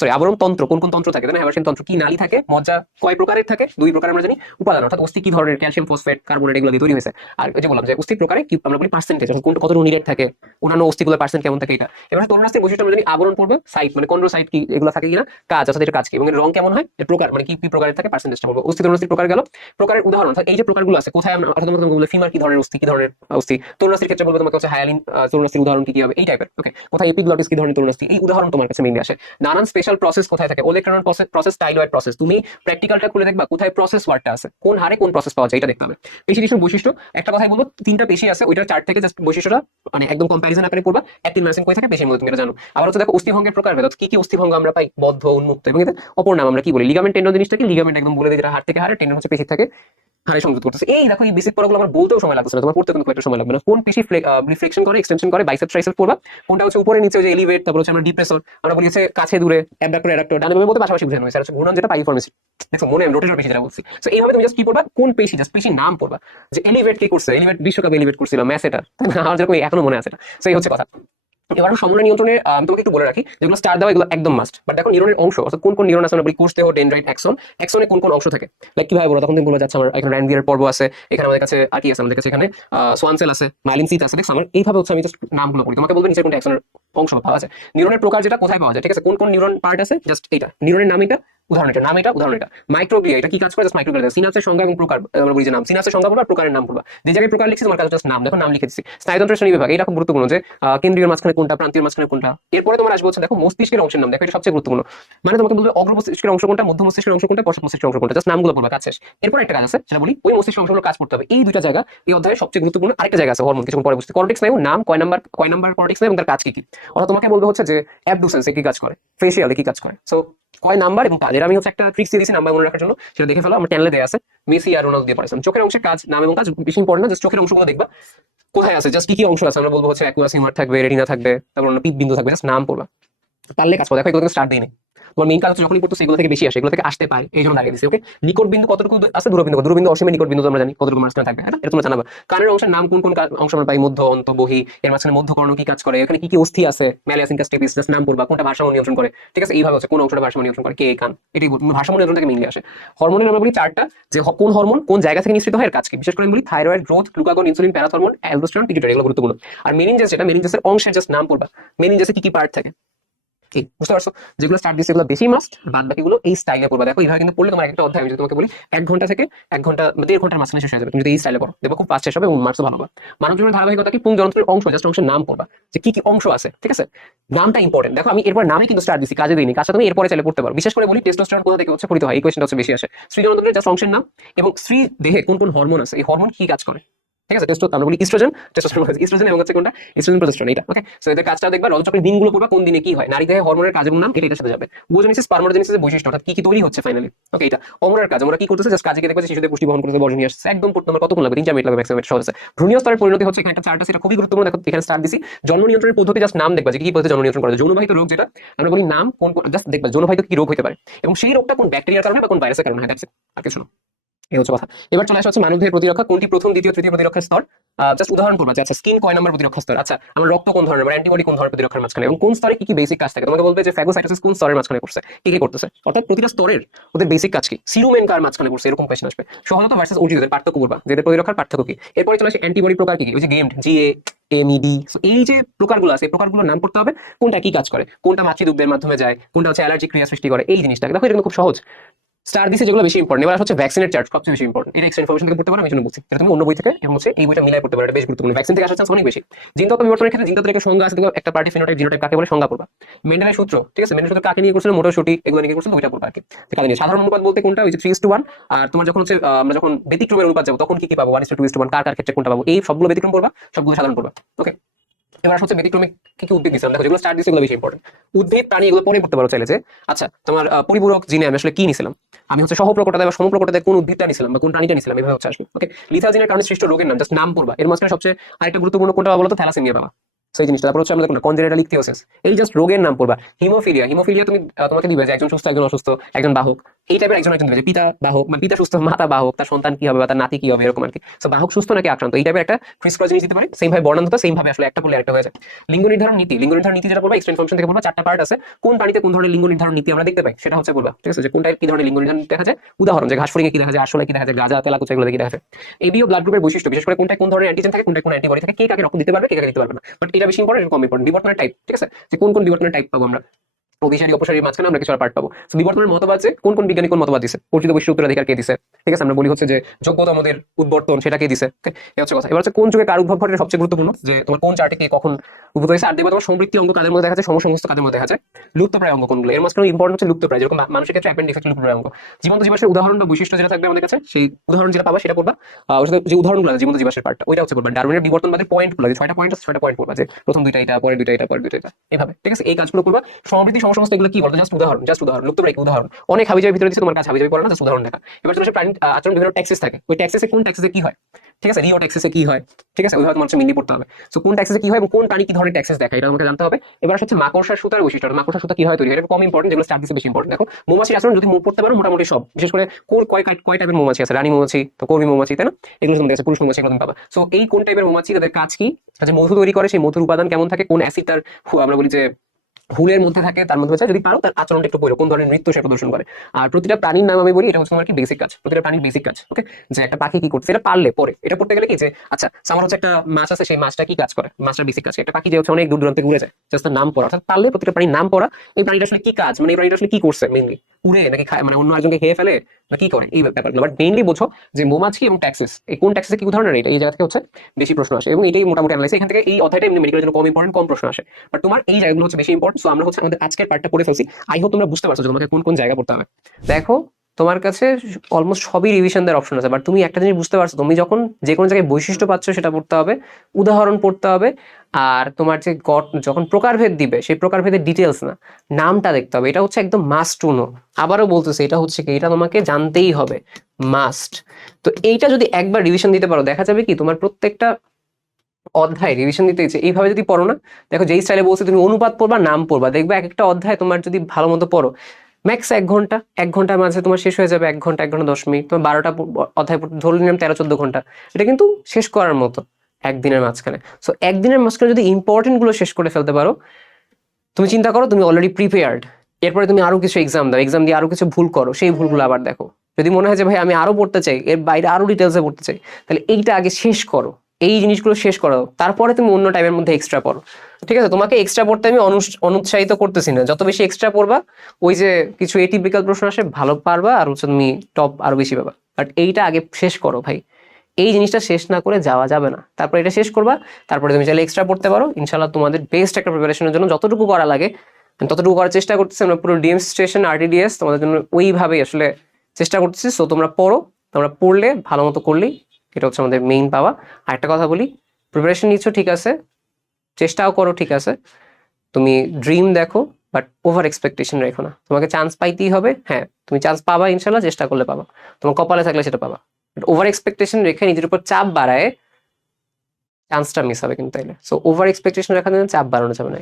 সরি আবরণ তন্ত্র। কোন কোন তন্ত্র থাকে? না তন্ত্র কি নালী থাকে? মজ্জা কয় প্রকারের থাকে? দুই প্রকার আমরা জানি। উপাদান, অর্থাৎ অস্থি কি ধরনের? ক্যালসিয়াম, ফসফেট, কার্বনেট, এগুলো দিয়ে তৈরি হয়েছে। আর যে বললাম যে অস্থি প্রকারে কি আমরা বলি পার্সেন্টেজ কোনটা কত নিরেট থাকে? অন্যান্য অস্থিগুলোর পার্সেন্ট কেমন থাকে এটা? এবার তরুণাস্থির বৈশিষ্ট্য আমরা জানি আবরণ পড়বে সাইট মানে কোন সাইট কি, এগুলো থাকে কিনা? কাজ, অর্থাৎ এটা কাজ কি? এবং রং কেমন হয়? এর প্রকার মানে কি কি প্রকারের থাকে? পার্সেন্টেজটা বলব। অস্থি তরুণাস্থির প্রকার গেল। প্রকারের উদাহরণ, অর্থাৎ এই যে প্রকারগুলো আছে, কোথায় আমরা, অর্থাৎ তোমাকে বলব ফিমার কি ধরনের অস্থি, কি ধরনের অস্থি? তরুণাস্থির ক্ষেত্রে বলব তোমাকে হচ্ছে হায়ালিন তরুণাস্থির উদাহরণ কি কি হবে? এই টাইপের ওকে কোথায় এপিগ্লটিস কি ধরনের তরুণাস্থি? এই উদাহরণ তোমার কাছে মেইনলি আসে। নানান স্পেশাল প্রসেস কোথায় থাকে? ওলেক্ট্রন প্রসেস টাইলয়েড প্রসেস তুমি প্র্যাকটিক্যালটা খুলে দেখবা কোথায় প্রসেস ওয়ার্ডটা আছে, কোন হারে কোন প্রসেস পাওয়া যায়, এটা দেখতে হবে। পেশি টিস্যুর বৈশিষ্ট্য, একটা কথাই বলব, তিনটা পেশি আছে, ওইটার চার থেকে জাস্ট বৈশিষ্ট্যটা মানে একদম কম্প্যারিজন আকারে পড়বা অ্যাক্টিভ নার্সিং কই থাকে পেশির মধ্যে তুমি এটা জানো। আবার হচ্ছে দেখো, অস্থিভঙ্গের প্রকার ভেদ, কি কি অস্থিভঙ্গ আমরা পাই? বদ্ধ, উন্মুক্ত এবং এদের অপর নাম আমরা কি বলি? লিগামেন্ট টেন্ডন জিনিসটা কি? লিগামেন্ট একদম বলে দিই যেটা হাড় থেকে হাড়ে টেন্ডন হচ্ছে পেশি থাকে। হাড়ে সংযুক্ত করতেছে। এই দেখো, এই বেসিক পড়াগুলো আমার বলতেও সময় লাগছে না, তোমার পড়তে কিন্তু সময় লাগবে না। কোন পেশি রিফ্লেকশন করে এক্সটেনশন করে বাইসেপ ট্রাইসেপ পড়বা কোনটা হচ্ছে উপরে, নিচে যে এলিভেট তারপর হচ্ছে আমরা ডিপ্রেসর আমরা বলি হচ্ছে কাছে দূরে অ্যাবডাক্টর অ্যাডাক্টর ডানে বলতে পাশাপাশি বুঝানো হয়েছে হচ্ছে ঘূর্ণন যেটা পাইফরমেসি দেখো, মনে রোটেটর পেশি যেটা বলছি। সো এইভাবে তুমি জাস্ট কি পড়বা কোন পেশি জাস্ট পেশির নাম পড়বা যে এলিভেট কি করছে? এলিভেট বিশ্বকাপ এলিভেট করছিল ম্যাচ এটা। আমার যেরকম এখনও মনে আছে সো এই হচ্ছে কথা। এবার সমন্বয় নিয়ন্ত্রণের আমি তোমাকে একটু বলে রাখি যেগুলো স্টার দেওয়া এগুলো একদম মাস্ট বাট দেখো নিউরনের অংশ, অর্থাৎ কোন কোন নিউরন আছে আমরা কোষ দেহ ডেনড্রাইট, অ্যাক্সন। অ্যাক্সনে কোন কোন অংশ থাকে? লাইক কীভাবে বলো? তখন তুমি বলে যাচ্ছে আমার এখানে র্যান্ডিয়ার পর্ব আছে, এখানে আমাদের কাছে আর কি আছে, আমাদের কাছে এখানে সোয়ান সেল আছে, মাইলিন সিট আছে। দেখছ, আমার এইভাবে হচ্ছে আমি জাস্ট নামগুলো বলি। তোমাকে বলব নিচের কোন অ্যাক্সনের অংশ পাওয়া যায় নিউরনের প্রকার যেটা কোথায় পাওয়া যায়, ঠিক আছে? কোন কোন নিউরন পার্ট আছে? জাস্ট এটা নিউরনের নাম এটা উদাহরণ এটা, নাম এটা, উদাহরণ এটা। মাইক্রোগ্লিয়া এটা কি কাজ করে? সংজ্ঞা এবং প্রকার আমরা বলি যে নাম। সিনাসের সংজ্ঞা বলবা প্রকারের নাম বলবা। যে জায়গায় প্রকার লিখছি, তোমার নাম। দেখো, নাম লিখে দিচ্ছি স্নায়ুতন্ত্রের শ্রেণি বিভাগ এটা খুব গুরুত্বপূর্ণ যে কেন্দ্রীয় মাঝখানে কোনটা, প্রান্তীয় মাঝখানে কোনটা। এরপরে তোমার আসবে হচ্ছে, দেখো, মস্তিষ্কের অংশের নাম। দেখো, এটা সবচেয়ে গুরুত্বপূর্ণ। মানে তোমাকে বলবে অগ্র মস্তিষ্কের অংশ কোনটা, মধ্য মস্তিষ্কের অংশ কোনটা মস্তিষ্কের অংশ কোনটা। জাস্ট নামগুলো বলবা, কাজ শেষ। এরপর একটা কাজ আছে, সেটা বলি, ওই মস্তিষ্ক অংশগুলো কাজ করতে হবে। এই দুইটা জায়গা, এই অধ্যায়ে সবচেয়ে গুরুত্বপূর্ণ আরেকটা জায়গা আছে হরমোন পরে বুঝতে। কর্টেক্স নাম, কয় নাম্বার কয় নাম্বার কর্টেক্স এবং তার কাজ কি কি? অর্থাৎ তোমাকে বলবে হচ্ছে যে অ্যাবডুসেন্স কি কাজ করে? কি কাজ করে? সো কয় নাম্বার এবং কাজ আমি হচ্ছে একটা ট্রিক্স দিয়েছি নাম্বার মনে রাখার জন্য সেটা দেখে ফেলো, আমার চ্যানেলে দেওয়া আছে। মেসি আর রোনালদো দিয়ে পড়েছেন চোখের অংশে কাজ, নাম এবং কাজ বেশি ইম্পর্টেন্ট না জাস্ট চোখের অংশগুলো দেখবা। কোথায় আছে? জাস্ট কি কি অংশ আছে? আমরা বলব হচ্ছে অ্যাকুয়াস থাকবে রেটিনা থাকবে, তারপর পিক বিন্দু থাকবে জাস্ট নাম পড়বা পারলে কাজ করো দেখো এগুলো স্টার্ট দিই তোমার মেইন কাজ যখনই পড়তো সেগুলো থেকে বেশি আসে, এগুলো থেকে আসতে পারে, এই জন্য লাগিয়ে ওকে নিকট বিন্দু কতটুকু আছে? দূরবিন্দু দূরবিন্দু অসীমে নিকট বিন্দু আমরা জানি, কতটুকু মাঝখানে থাকবে এটা তোমরা জানাবা। কানের অংশের নাম কোন কোন অংশ আমরা পাই? মধ্য, অন্ত, বহি, এর মাঝখানে মধ্যকর্ণ কি কাজ করে? এখানে কি কি অস্থি আছে? ম্যালিয়াস ইন্টাস্টিপিস জাস্ট নাম পড়বা কোনটা ভারসাম্য নিয়ন্ত্রণ করে? ঠিক আছে? এইভাবে হচ্ছে, কোন অংশটা ভারসাম্য নিয়ন্ত্রণ করে? কে, কান বল- ভারসাম্য নিয়ন্ত্রণ থেকে মেইনলি আসে। হরমোনের আমরা বলি চারটা, যে কোন হরমোন কোন জায়গা থেকে নিঃসৃত হয়, এর কাজ কি? বিশেষ করে আমি বলি thyroid, growth, glucagon, insulin, parathormone aldosterone pituitary এগুলো গুরুত্বপূর্ণ। আর মেনিনজাস যেটা মেনিনজাসের অংশের জাস্ট নাম পড়বা মেনিনজাসে কি কি পার্ট থাকে? বুঝতে পারছ? যেগুলো দিচ্ছে বেশি মাস্ট বাদ বাকিগুলো এই স্টাইলে পড়বা। দেখো এইভাবে কিন্তু পড়লে তোমার একটা অধ্যায় আমি তোমাকে বলি, এক ঘণ্টা থেকে এক ঘণ্টা দেড় ঘণ্টার মাঝখানে শেষ হয়ে যাবে। তুমি যদি এই স্টাইলে পড়ো দেখো খুব শেষ হবে এবং ভালো হবে। মানব জীবনের ধারাবাহিকতা কি? পুং যন্ত্রের অংশ জাস্ট অংশের নাম পড়বা। যে কি কি অংশ আছে, ঠিক আছে? নামটা ইম্পর্টেন্ট দেখো, আমি এরপর নামে কিন্তু স্টার্ট দিচ্ছি কাজে দিইনি। কাজটা তুমি এরপরে চাইলে পড়তে পারো। বিশেষ করে বলি টেস্টোস্টেরন কোথা থেকে হচ্ছে? পড়িতে হয়। এই কোয়েশ্চেনটা হচ্ছে বেশি আসে। স্ত্রী যন্ত্রের জাস্ট অংশের নাম এবং স্ত্রী দেহে কোন কোন হরমোন আছে? এই হরমোন কি কাজ করে? ঠিক আছে? আমরা বলি ইস্ট্রোজেন টেস্টোস্টেরন ইস্ট্রোজেন এবং হচ্ছে কোনটা? ইস্ট্রোজেন এটা ওকে সো এদের কাজটা দেখবা রজচক্রের দিনগুলো পড়বা, কোন দিনে কি হয়? নারী দেহে হরমোনের কাজ এবং নাম এটা এটার সাথে যাবে। বৈশিষ্ট্য, অর্থাৎ কি কি তৈরি হচ্ছে ফাইনালি ওকে এটা। কাজ আমরা কি করতেছে? জাস্ট দেখবা শিশুদের পুষ্টি বহন আসছে। একদম পড়তে আমার কতক্ষণ লাগবে? লাগবে ম্যাক্সিমাম সহজ আছে। ভ্রূণীয় স্তরের পরিণতি হচ্ছে এখানে একটা চার্ট এটা খুবই গুরুত্বপূর্ণ। দেখো, এখানে স্টার্ট দিছি। জন্ম নিয়ন্ত্রণের পদ্ধতি জাস্ট নাম দেখবা, যে কি পদ্ধতি জন্ম নিয়ন্ত্রণ করা যৌনবাহিত রোগ যেটা, আমরা বলি নাম, কোন জাস্ট দেখবা, যৌনবাহিত কি রোগ হতে পারে? এবং সেই রোগটা কোন ব্যাকটেরিয়ার কারণে বা কোন ভাইরাসের কারণে হয় আর কিছু না। এই হচ্ছে কথা। এবার চলে আসা হচ্ছে মানবদেহের প্রতিরক্ষা। কোনটি প্রথম, দ্বিতীয়, তৃতীয় প্রতিরক্ষা স্তর? জাস্ট উদাহরণ করবা আচ্ছা স্কিন কয় নম্বর প্রতিরক্ষা স্তর? আচ্ছা আমার রক্ত কোন ধরনের অ্যান্টিবডি কোন ধরনের প্রতিরক্ষার মাঝখানে? এবং কোন স্তরে কি কি বেসিক কাজ থাকে? তোমাকে বলবে যে ফ্যাগোসাইটোসিস কোন স্তরের মাঝখানে করছে? কি কি করতেছে? অর্থাৎ প্রতিটা স্তরের ওদের বেসিক কাজ কি? সিরুমেন কার মাঝখানে করছে? এরকম কোয়েশ্চেন আসবে। সহজতা ভার্সেস ওটিদের পার্থক্য করবা যে এদের প্রতিরক্ষার পার্থক্য কি? এরপরে চলে আসে অ্যান্টিবডি প্রকার কি ওই যে গেমড জিএ এমইডি এই যে প্রকারগুলো আছে প্রকারগুলোর নাম পড়তে হবে, কোনটা কি কাজ করে? কোনটা মাতৃদুগ্ধের মাধ্যমে যায়? কোনটা হচ্ছে অ্যালার্জি ক্রিয়া সৃষ্টি করে? এই জিনিসটাকে। দেখো, এটা কিন্তু খুব সহজ। স্টার দিছে যেগুলো বেশি ইম্পর্টেন্ট এবার হচ্ছে ভ্যাকসিনের চার্জ সবচেয়ে বেশি ইম্পর্টেন্ট এটা এক্সট্রা ইনফরমেশন থেকে পড়তে পারো, আমি জন্য বলছি। এটা তুমি অন্য বই থেকে, এবং হচ্ছে এই বইটা মিলাই পড়তে পারো, এটা বেশ গুরুত্বপূর্ণ। ভ্যাকসিন থেকে আসার চান্স অনেক বেশি। জিনতত্ত্ব বিবর্তনের ক্ষেত্রে জিনতত্ত্বের একটা সংজ্ঞা আছে একটা পার্টি ফিনোটাইপ জিনোটাইপ কাকে বলে, সংজ্ঞা পড়বা। মেন্ডেলের সূত্র, ঠিক আছে? মেন্ডেলের সূত্র কাকে নিয়ে করছিল? মোটরশুটি, এগুলো নিয়ে করছিল, ওইটা পড়বা আর কি। কাকে নিয়ে? সাধারণ অনুপাত বলতে কোনটা? ওই যে থ্রি টু ওয়ান আর তোমার যখন হচ্ছে আমরা যখন ব্যতিক্রমের অনুপাত যাব, তখন কি কি পাবো? ওয়ান টু টু ওয়ান কার কার ক্ষেত্রে কোনটা পাবো? এই সবগুলো ব্যতিক্রম পড়বা সবগুলো সাধারণ পড়বা ওকে এবার হচ্ছে ব্যতিক্রমে কি কি উদ্ভিদ দেখো, যেগুলো দিচ্ছে বেশি ইম্পর্টেন্ট উদ্ভিদ, প্রাণী এগুলো পরে পারো চাইলে যে আচ্ছা তোমার পরিপূরক জিনে আমি আসলে কি নিছিলাম আমি হচ্ছে বা কোন উদ্ভিদটা নিছিলাম বা কোন প্রাণীটা নিছিলাম এভাবে হচ্ছে আসবে ওকে লিথা জিনের কারণে সৃষ্ট রোগের নাম জাস্ট নাম পড়বা। এর মাঝখানে সবচেয়ে আরেকটা গুরুত্বপূর্ণ কোনটা বলো তো থ্যালাসেমিয়া পাবা। সেই জিনিসটা। তারপর হচ্ছে আমাদের কনজেনিটাল ইকথিওসিস এই জাস্ট রোগের নাম পড়বা। হিমোফিলিয়া হিমোফিলিয়া তুমি তোমাকে দিবে যে একজন সুস্থ, একজন অসুস্থ, একজন বাহক। এই টাইপের একজন একজন যে পিতা বাহক মানে পিতা সুস্থ, মাতা বাহক তার সন্তান কি হবে বা তার নাতি কি হবে, এরকম আর কি তো বাহক সুস্থ নাকি আক্রান্ত, এই টাইপের একটা ক্রিস ক্রস জিনিস দিতে পারে। সেম ভাবে বর্ণান হতো সেম ভাবে আসলে একটা পড়লে একটা হয়ে যায়। লিঙ্গ নির্ধারণ নীতি, লিঙ্গ নির্ধারণ নীতি যেটা বলব এক্সট্রা ইনফরমেশন থেকে বলব, চারটা পার্ট আছে। কোন প্রাণীতে কোন ধরনের লিঙ্গ নির্ধারণ নীতি আমরা দেখতে পাই, সেটা হচ্ছে বলবা, ঠিক আছে? যে কোনটায় কি ধরনের লিঙ্গ নির্ধারণ দেখা যায়? উদাহরণ, যে ঘাস কি দেখা যায় আসলে কি দেখা যায়, গাজা, তেলাকুচা এগুলো কি দেখা যায়? এবিও ব্লাড গ্রুপের বৈশিষ্ট্য, বিশেষ করে কোনটা কোন ধরনের অ্যান্টিজেন থাকে কোনটা কোন অ্যান্টিবডি থাকে, কে কাকে রক্ত দিতে পারবে, কে কাকে দিতে পারবে না। বাট এটা বেশি ইম্পর্টেন্ট কম ইম্পর্টেন্ট বিবর্তনের টাইপ ঠিক আছে? যে কোন কোন বিবর্তনের টাইপ পাবো আমরা। অভিসারী অপসারীর মাঝখানে আমরা কিছু পার্ট পাবো। তো বিবর্তনের মতবাদ যে কোন কোন বিজ্ঞানী কোন মতবাদ দিছে? অর্জিত বৈশিষ্ট্য উত্তরাধিকার কে দিছে? ঠিক আছে আমরা বলি হচ্ছে যে যোগ্যতা আমাদের উদ্বর্তন সেটা কে দিছে? এই হচ্ছে কথা। এবার হচ্ছে কোন যুগে কার উদ্ভব ঘটে সবচেয়ে গুরুত্বপূর্ণ? যে তোমার কোন চার্টে কে কখন উদ্ভূত হয়েছে? আর দেখবে তোমার সমৃদ্ধি অঙ্গ কাদের মধ্যে দেখা যায়? সমসমস্ত কাদের মধ্যে দেখা যায়? লুপ্তপ্রায় অঙ্গ কোনগুলো এর মাঝখানে ইম্পর্টেন্ট হচ্ছে লুপ্তপ্রায়। যেরকম মানুষের ক্ষেত্রে অ্যাপেন্ডিক্স হচ্ছে লুপ্তপ্রায় অঙ্গ। জীবন্ত জীবাশ্মের উদাহরণ বা বৈশিষ্ট্য যেটা থাকবে আমাদের কাছে সেই উদাহরণ যেটা পাবা সেটা আহ, ওর সাথে যে উদাহরণগুলো আছে জীবন্ত জীবাশ্মের পার্টটা ওইটা হচ্ছে পড়বা। ডারউইনের বিবর্তনবাদের পয়েন্টগুলো যে ছয়টা পয়েন্ট আছে ছয়টা পয়েন্ট পড়বা। যে প্রথম দুইটা এটা পরে দুইটা এটা পরে দুইটা এটা। এভাবে। ঠিক আছে এই কাজগুলো করবা। সমৃদ্ধি সমসমস্ত এগুলো কি বলতো জাস্ট উদাহরণ জাস্ট উদাহরণ লুপ্তপ্রায় উদাহরণ। অনেক হাবিজাবির ভিতরে দিচ্ছে তোমার কাছে হাবিজাবি পড়ে না জাস্ট উদাহরণ দেখা। এবার আসে প্রাণী আচরণ বিভিন্ন ট্যাক্সেস থাকে। ওই ট্যাক্সেসে কোন ট্যাক্সেসে কি হয়? ঠিক আছে? রিও ট্যাক্সেসে কি হয়? ঠিক আছে? ওইভাবে তোমার মিলিয়ে পড়তে হবে। সো কোন ট্যাক্সেসে কি হয় এবং কোন প্রাণী কি ধরনের ট্যাক্সেস দেখায়? এটা তোমাকে জানতে হবে। এবার হচ্ছে মাকড়সার সুতার বৈশিষ্ট্য। মাকড়সার সুতা কি হয় তৈরি এটা কম ইম্পর্টেন্ট যেগুলো স্টার্ট বেশি ইম্পর্টেন্ট দেখো, মৌমাছির আচরণ যদি পড়তে পারো, মোটামুটি সব। বিশেষ করে কোন কয় কয়- টাইপের মৌমাছি আছে? রানী মৌমাছি, তো কর্মী মৌমাছি, তাই না? এগুলো তোমাদের কাছে পুরুষ মৌমাছি এগুলো পাবা। সো এই কোন টাইপের মৌমাছি, তাদের কাজ কি? মধু তৈরি করে, সেই মধুর উপাদান কেমন থাকে? কোন অ্যাসিড তার আমরা বলি যে হুলের মধ্যে থাকে, তার মধ্যে হচ্ছে যদি পারো, তার আচরণটা একটু পড়ো কোন ধরনের নৃত্য সে প্রদর্শন করে। আর প্রতিটা প্রাণীর নাম আমি বলি, এটা হচ্ছে তোমার কি বেসিক কাজ। প্রতিটা প্রাণীর বেসিক কাজ ওকে যে একটা পাখি কি করছে, এটা পারলে পরে। এটা পড়তে গেলে কি যে আচ্ছা আমার হচ্ছে একটা মাছ আছে, সেই মাছটা কি কাজ করে? মাছটা বেসিক কাজ? একটা পাখি যে হচ্ছে অনেক দূর দূরান্তে ঘুরে যায় জাস্ট নাম পড়া, অর্থাৎ পারলে প্রতিটা প্রাণীর নাম পড়া, এই প্রাণীটা আসলে কি কাজ? মানে এই প্রাণীটা আসলে কি করছে মেইনলি উড়ে নাকি খায় মানে অন্য একজনকে খেয়ে ফেলে না কি করে? এই ব্যাপারগুলো বাট মেইনলি বোঝো যে মোমাছি এবং ট্যাক্সেস এই কোন ট্যাক্সিস কি ধরনের এটা এই জায়গা থেকে হচ্ছে বেশি প্রশ্ন আসে এবং এটাই মোটামুটি অ্যানালাইসিস এখান থেকে এই অধ্যায়টা এমনি মেডিকেলের জন্য কম ইম্পর্টেন্ট কম প্রশ্ন আসে। বাট তোমার এই জায়গাগুলো হচ্ছে বেশি ইম্পর্টেন্ট সো আমরা হচ্ছে আমাদের আজকের পার্টটা পড়ে ফেলছি। আই হোপ তোমরা বুঝতে পারছ যে তোমাকে কোন কোন জায়গা পড়তে হবে। দেখো তোমার কাছে অলমোস্ট সবই রিভিশন দেওয়ার অপশন আছে। বাট তুমি একটা জিনিস বুঝতে পারছ, তুমি যখন যে কোনো জায়গায় বৈশিষ্ট্য পাচ্ছ, সেটা পড়তে হবে, উদাহরণ পড়তে হবে, আর তোমার যে গট যখন প্রকারভেদ দিবে, সেই প্রকারভেদের ডিটেলস না, নামটা দেখতে হবে। এটা হচ্ছে একদম মাস্ট টু নো আবারও বলতেছে, এটা হচ্ছে কি, এটা তোমাকে জানতেই হবে মাস্ট তো এইটা যদি একবার রিভিশন দিতে পারো, দেখা যাবে কি, তোমার প্রত্যেকটা অধ্যায় রিভিশন দিতে ইচ্ছে, এইভাবে যদি পড়ো না, দেখো যেই স্টাইলে বলছে, তুমি অনুপাত পড়বা, নাম পড়বা, দেখবে এক একটা অধ্যায় তোমার যদি ভালো মতো পড়ো ম্যাক্স এক ঘণ্টা, এক ঘণ্টার মাঝে তোমার শেষ হয়ে যাবে এক ঘণ্টা এক ঘণ্টা দশ মিনিট। তোমার বারোটা অধ্যায় ধরে নিলাম তেরো, চোদ্দ ঘণ্টা। এটা কিন্তু শেষ করার মতো একদিনের মাঝখানে। সো একদিনের মাঝখানে যদি ইম্পর্টেন্টগুলো শেষ করে ফেলতে পারো, তুমি চিন্তা করো তুমি অলরেডি প্রিপেয়ার্ড এরপরে তুমি আরও কিছু এক্সাম দাও। এক্সাম দিয়ে আরও কিছু ভুল করো। সেই ভুলগুলো আবার দেখো। যদি মনে হয় যে, ভাই, আমি আরও পড়তে চাই, এর বাইরে আরও ডিটেলসে পড়তে চাই, তাহলে এইটা আগে শেষ করো। এই জিনিসগুলো শেষ করো তারপরে তুমি অন্য টাইমের মধ্যে এক্সট্রা পড়ো। ঠিক আছে? তোমাকে এক্সট্রা পড়তে আমি অনুৎসাহিত করতেছি না। যত বেশি এক্সট্রা পড়বা, ওই যে কিছু এটি এটিপিক্যাল প্রশ্ন আসে, ভালো পারবা আর হচ্ছে তুমি টপ আরও বেশি পাবা। বাট এইটা আগে শেষ করো ভাই। এই জিনিসটা শেষ না করে যাওয়া যাবে না। তারপর এটা শেষ করবা, তারপরে তুমি চাইলে এক্সট্রা পড়তে পারো। ইনশাল্লাহ তোমাদের বেস্ট একটা প্রিপারেশনের জন্য যতটুকু করা লাগে ততটুকু করার চেষ্টা করতেছি। আমরা পুরো ডিএম স্টেশন আরটিডিএস তোমাদের জন্য ওইভাবেই আসলে চেষ্টা করতেছি। সো তোমরা পড়ো, তোমরা পড়লে, ভালো মতো করলেই এটা হচ্ছে আমাদের মেইন পাওয়া। আর একটা কথা বলি প্রিপারেশন নিচ্ছ, ঠিক আছে। চেষ্টাও করো, ঠিক আছে। তুমি ড্রিম দেখো বাট ওভার এক্সপেকটেশন রেখো না। তোমাকে চান্স পাইতেই হবে হ্যাঁ তুমি চান্স পাবা ইনশাল্লাহ চেষ্টা করলে পাবা। তোমার কপালে থাকলে সেটা পাবা। বাট ওভার এক্সপেকটেশন রেখে নিজের উপর চাপ বাড়ায় চান্সটা মিস হবে কিন্তু তাইলে। সো ওভার এক্সপেকটেশন রাখার জন্য চাপ বাড়ানো যাবে না।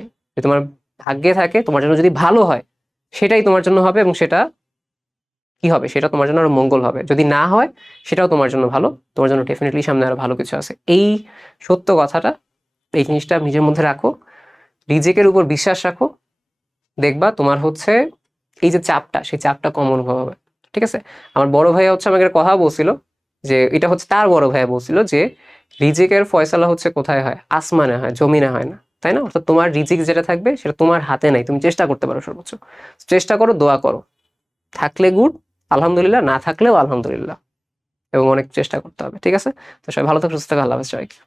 তোমার ভাগ্যে থাকে, তোমার জন্য যদি ভালো হয়, সেটাই তোমার জন্য হবে এবং সেটা কি হবে? সেটা তোমার জন্য আরও মঙ্গল হবে। যদি না হয়, সেটাও তোমার জন্য ভালো। তোমার জন্য ডেফিনেটলি সামনে আরও ভালো কিছু আছে। এই সত্য কথাটা, এই জিনিসটা নিজের মধ্যে রাখো। রিজেকের উপর বিশ্বাস রাখো। দেখবা তোমার হচ্ছে এই যে চাপটা, সেই চাপটা কম অনুভব হবে। ঠিক আছে? আমার বড় ভাইয়া হচ্ছে আমাকে কথা বলছিল যে, এটা হচ্ছে তার বড় ভাইয়া বলছিল যে, রিজিকের ফয়সালা হচ্ছে কোথায় হয়? আসমানে হয়, জমিনে হয় না। তাই না? অর্থাৎ তোমার রিজিক যেটা থাকবে, সেটা তোমার হাতে নাই। তুমি চেষ্টা করতে পারো সর্বোচ্চ। চেষ্টা করো, দোয়া করো। থাকলে গুড আলহামদুলিল্লাহ, না থাকলেও আলহামদুলিল্লাহ। এবং অনেক চেষ্টা করতে হবে, ঠিক আছে? তো সবাই ভালো থাকো, সুস্থ থাকো, আল্লাহ সবাইকে।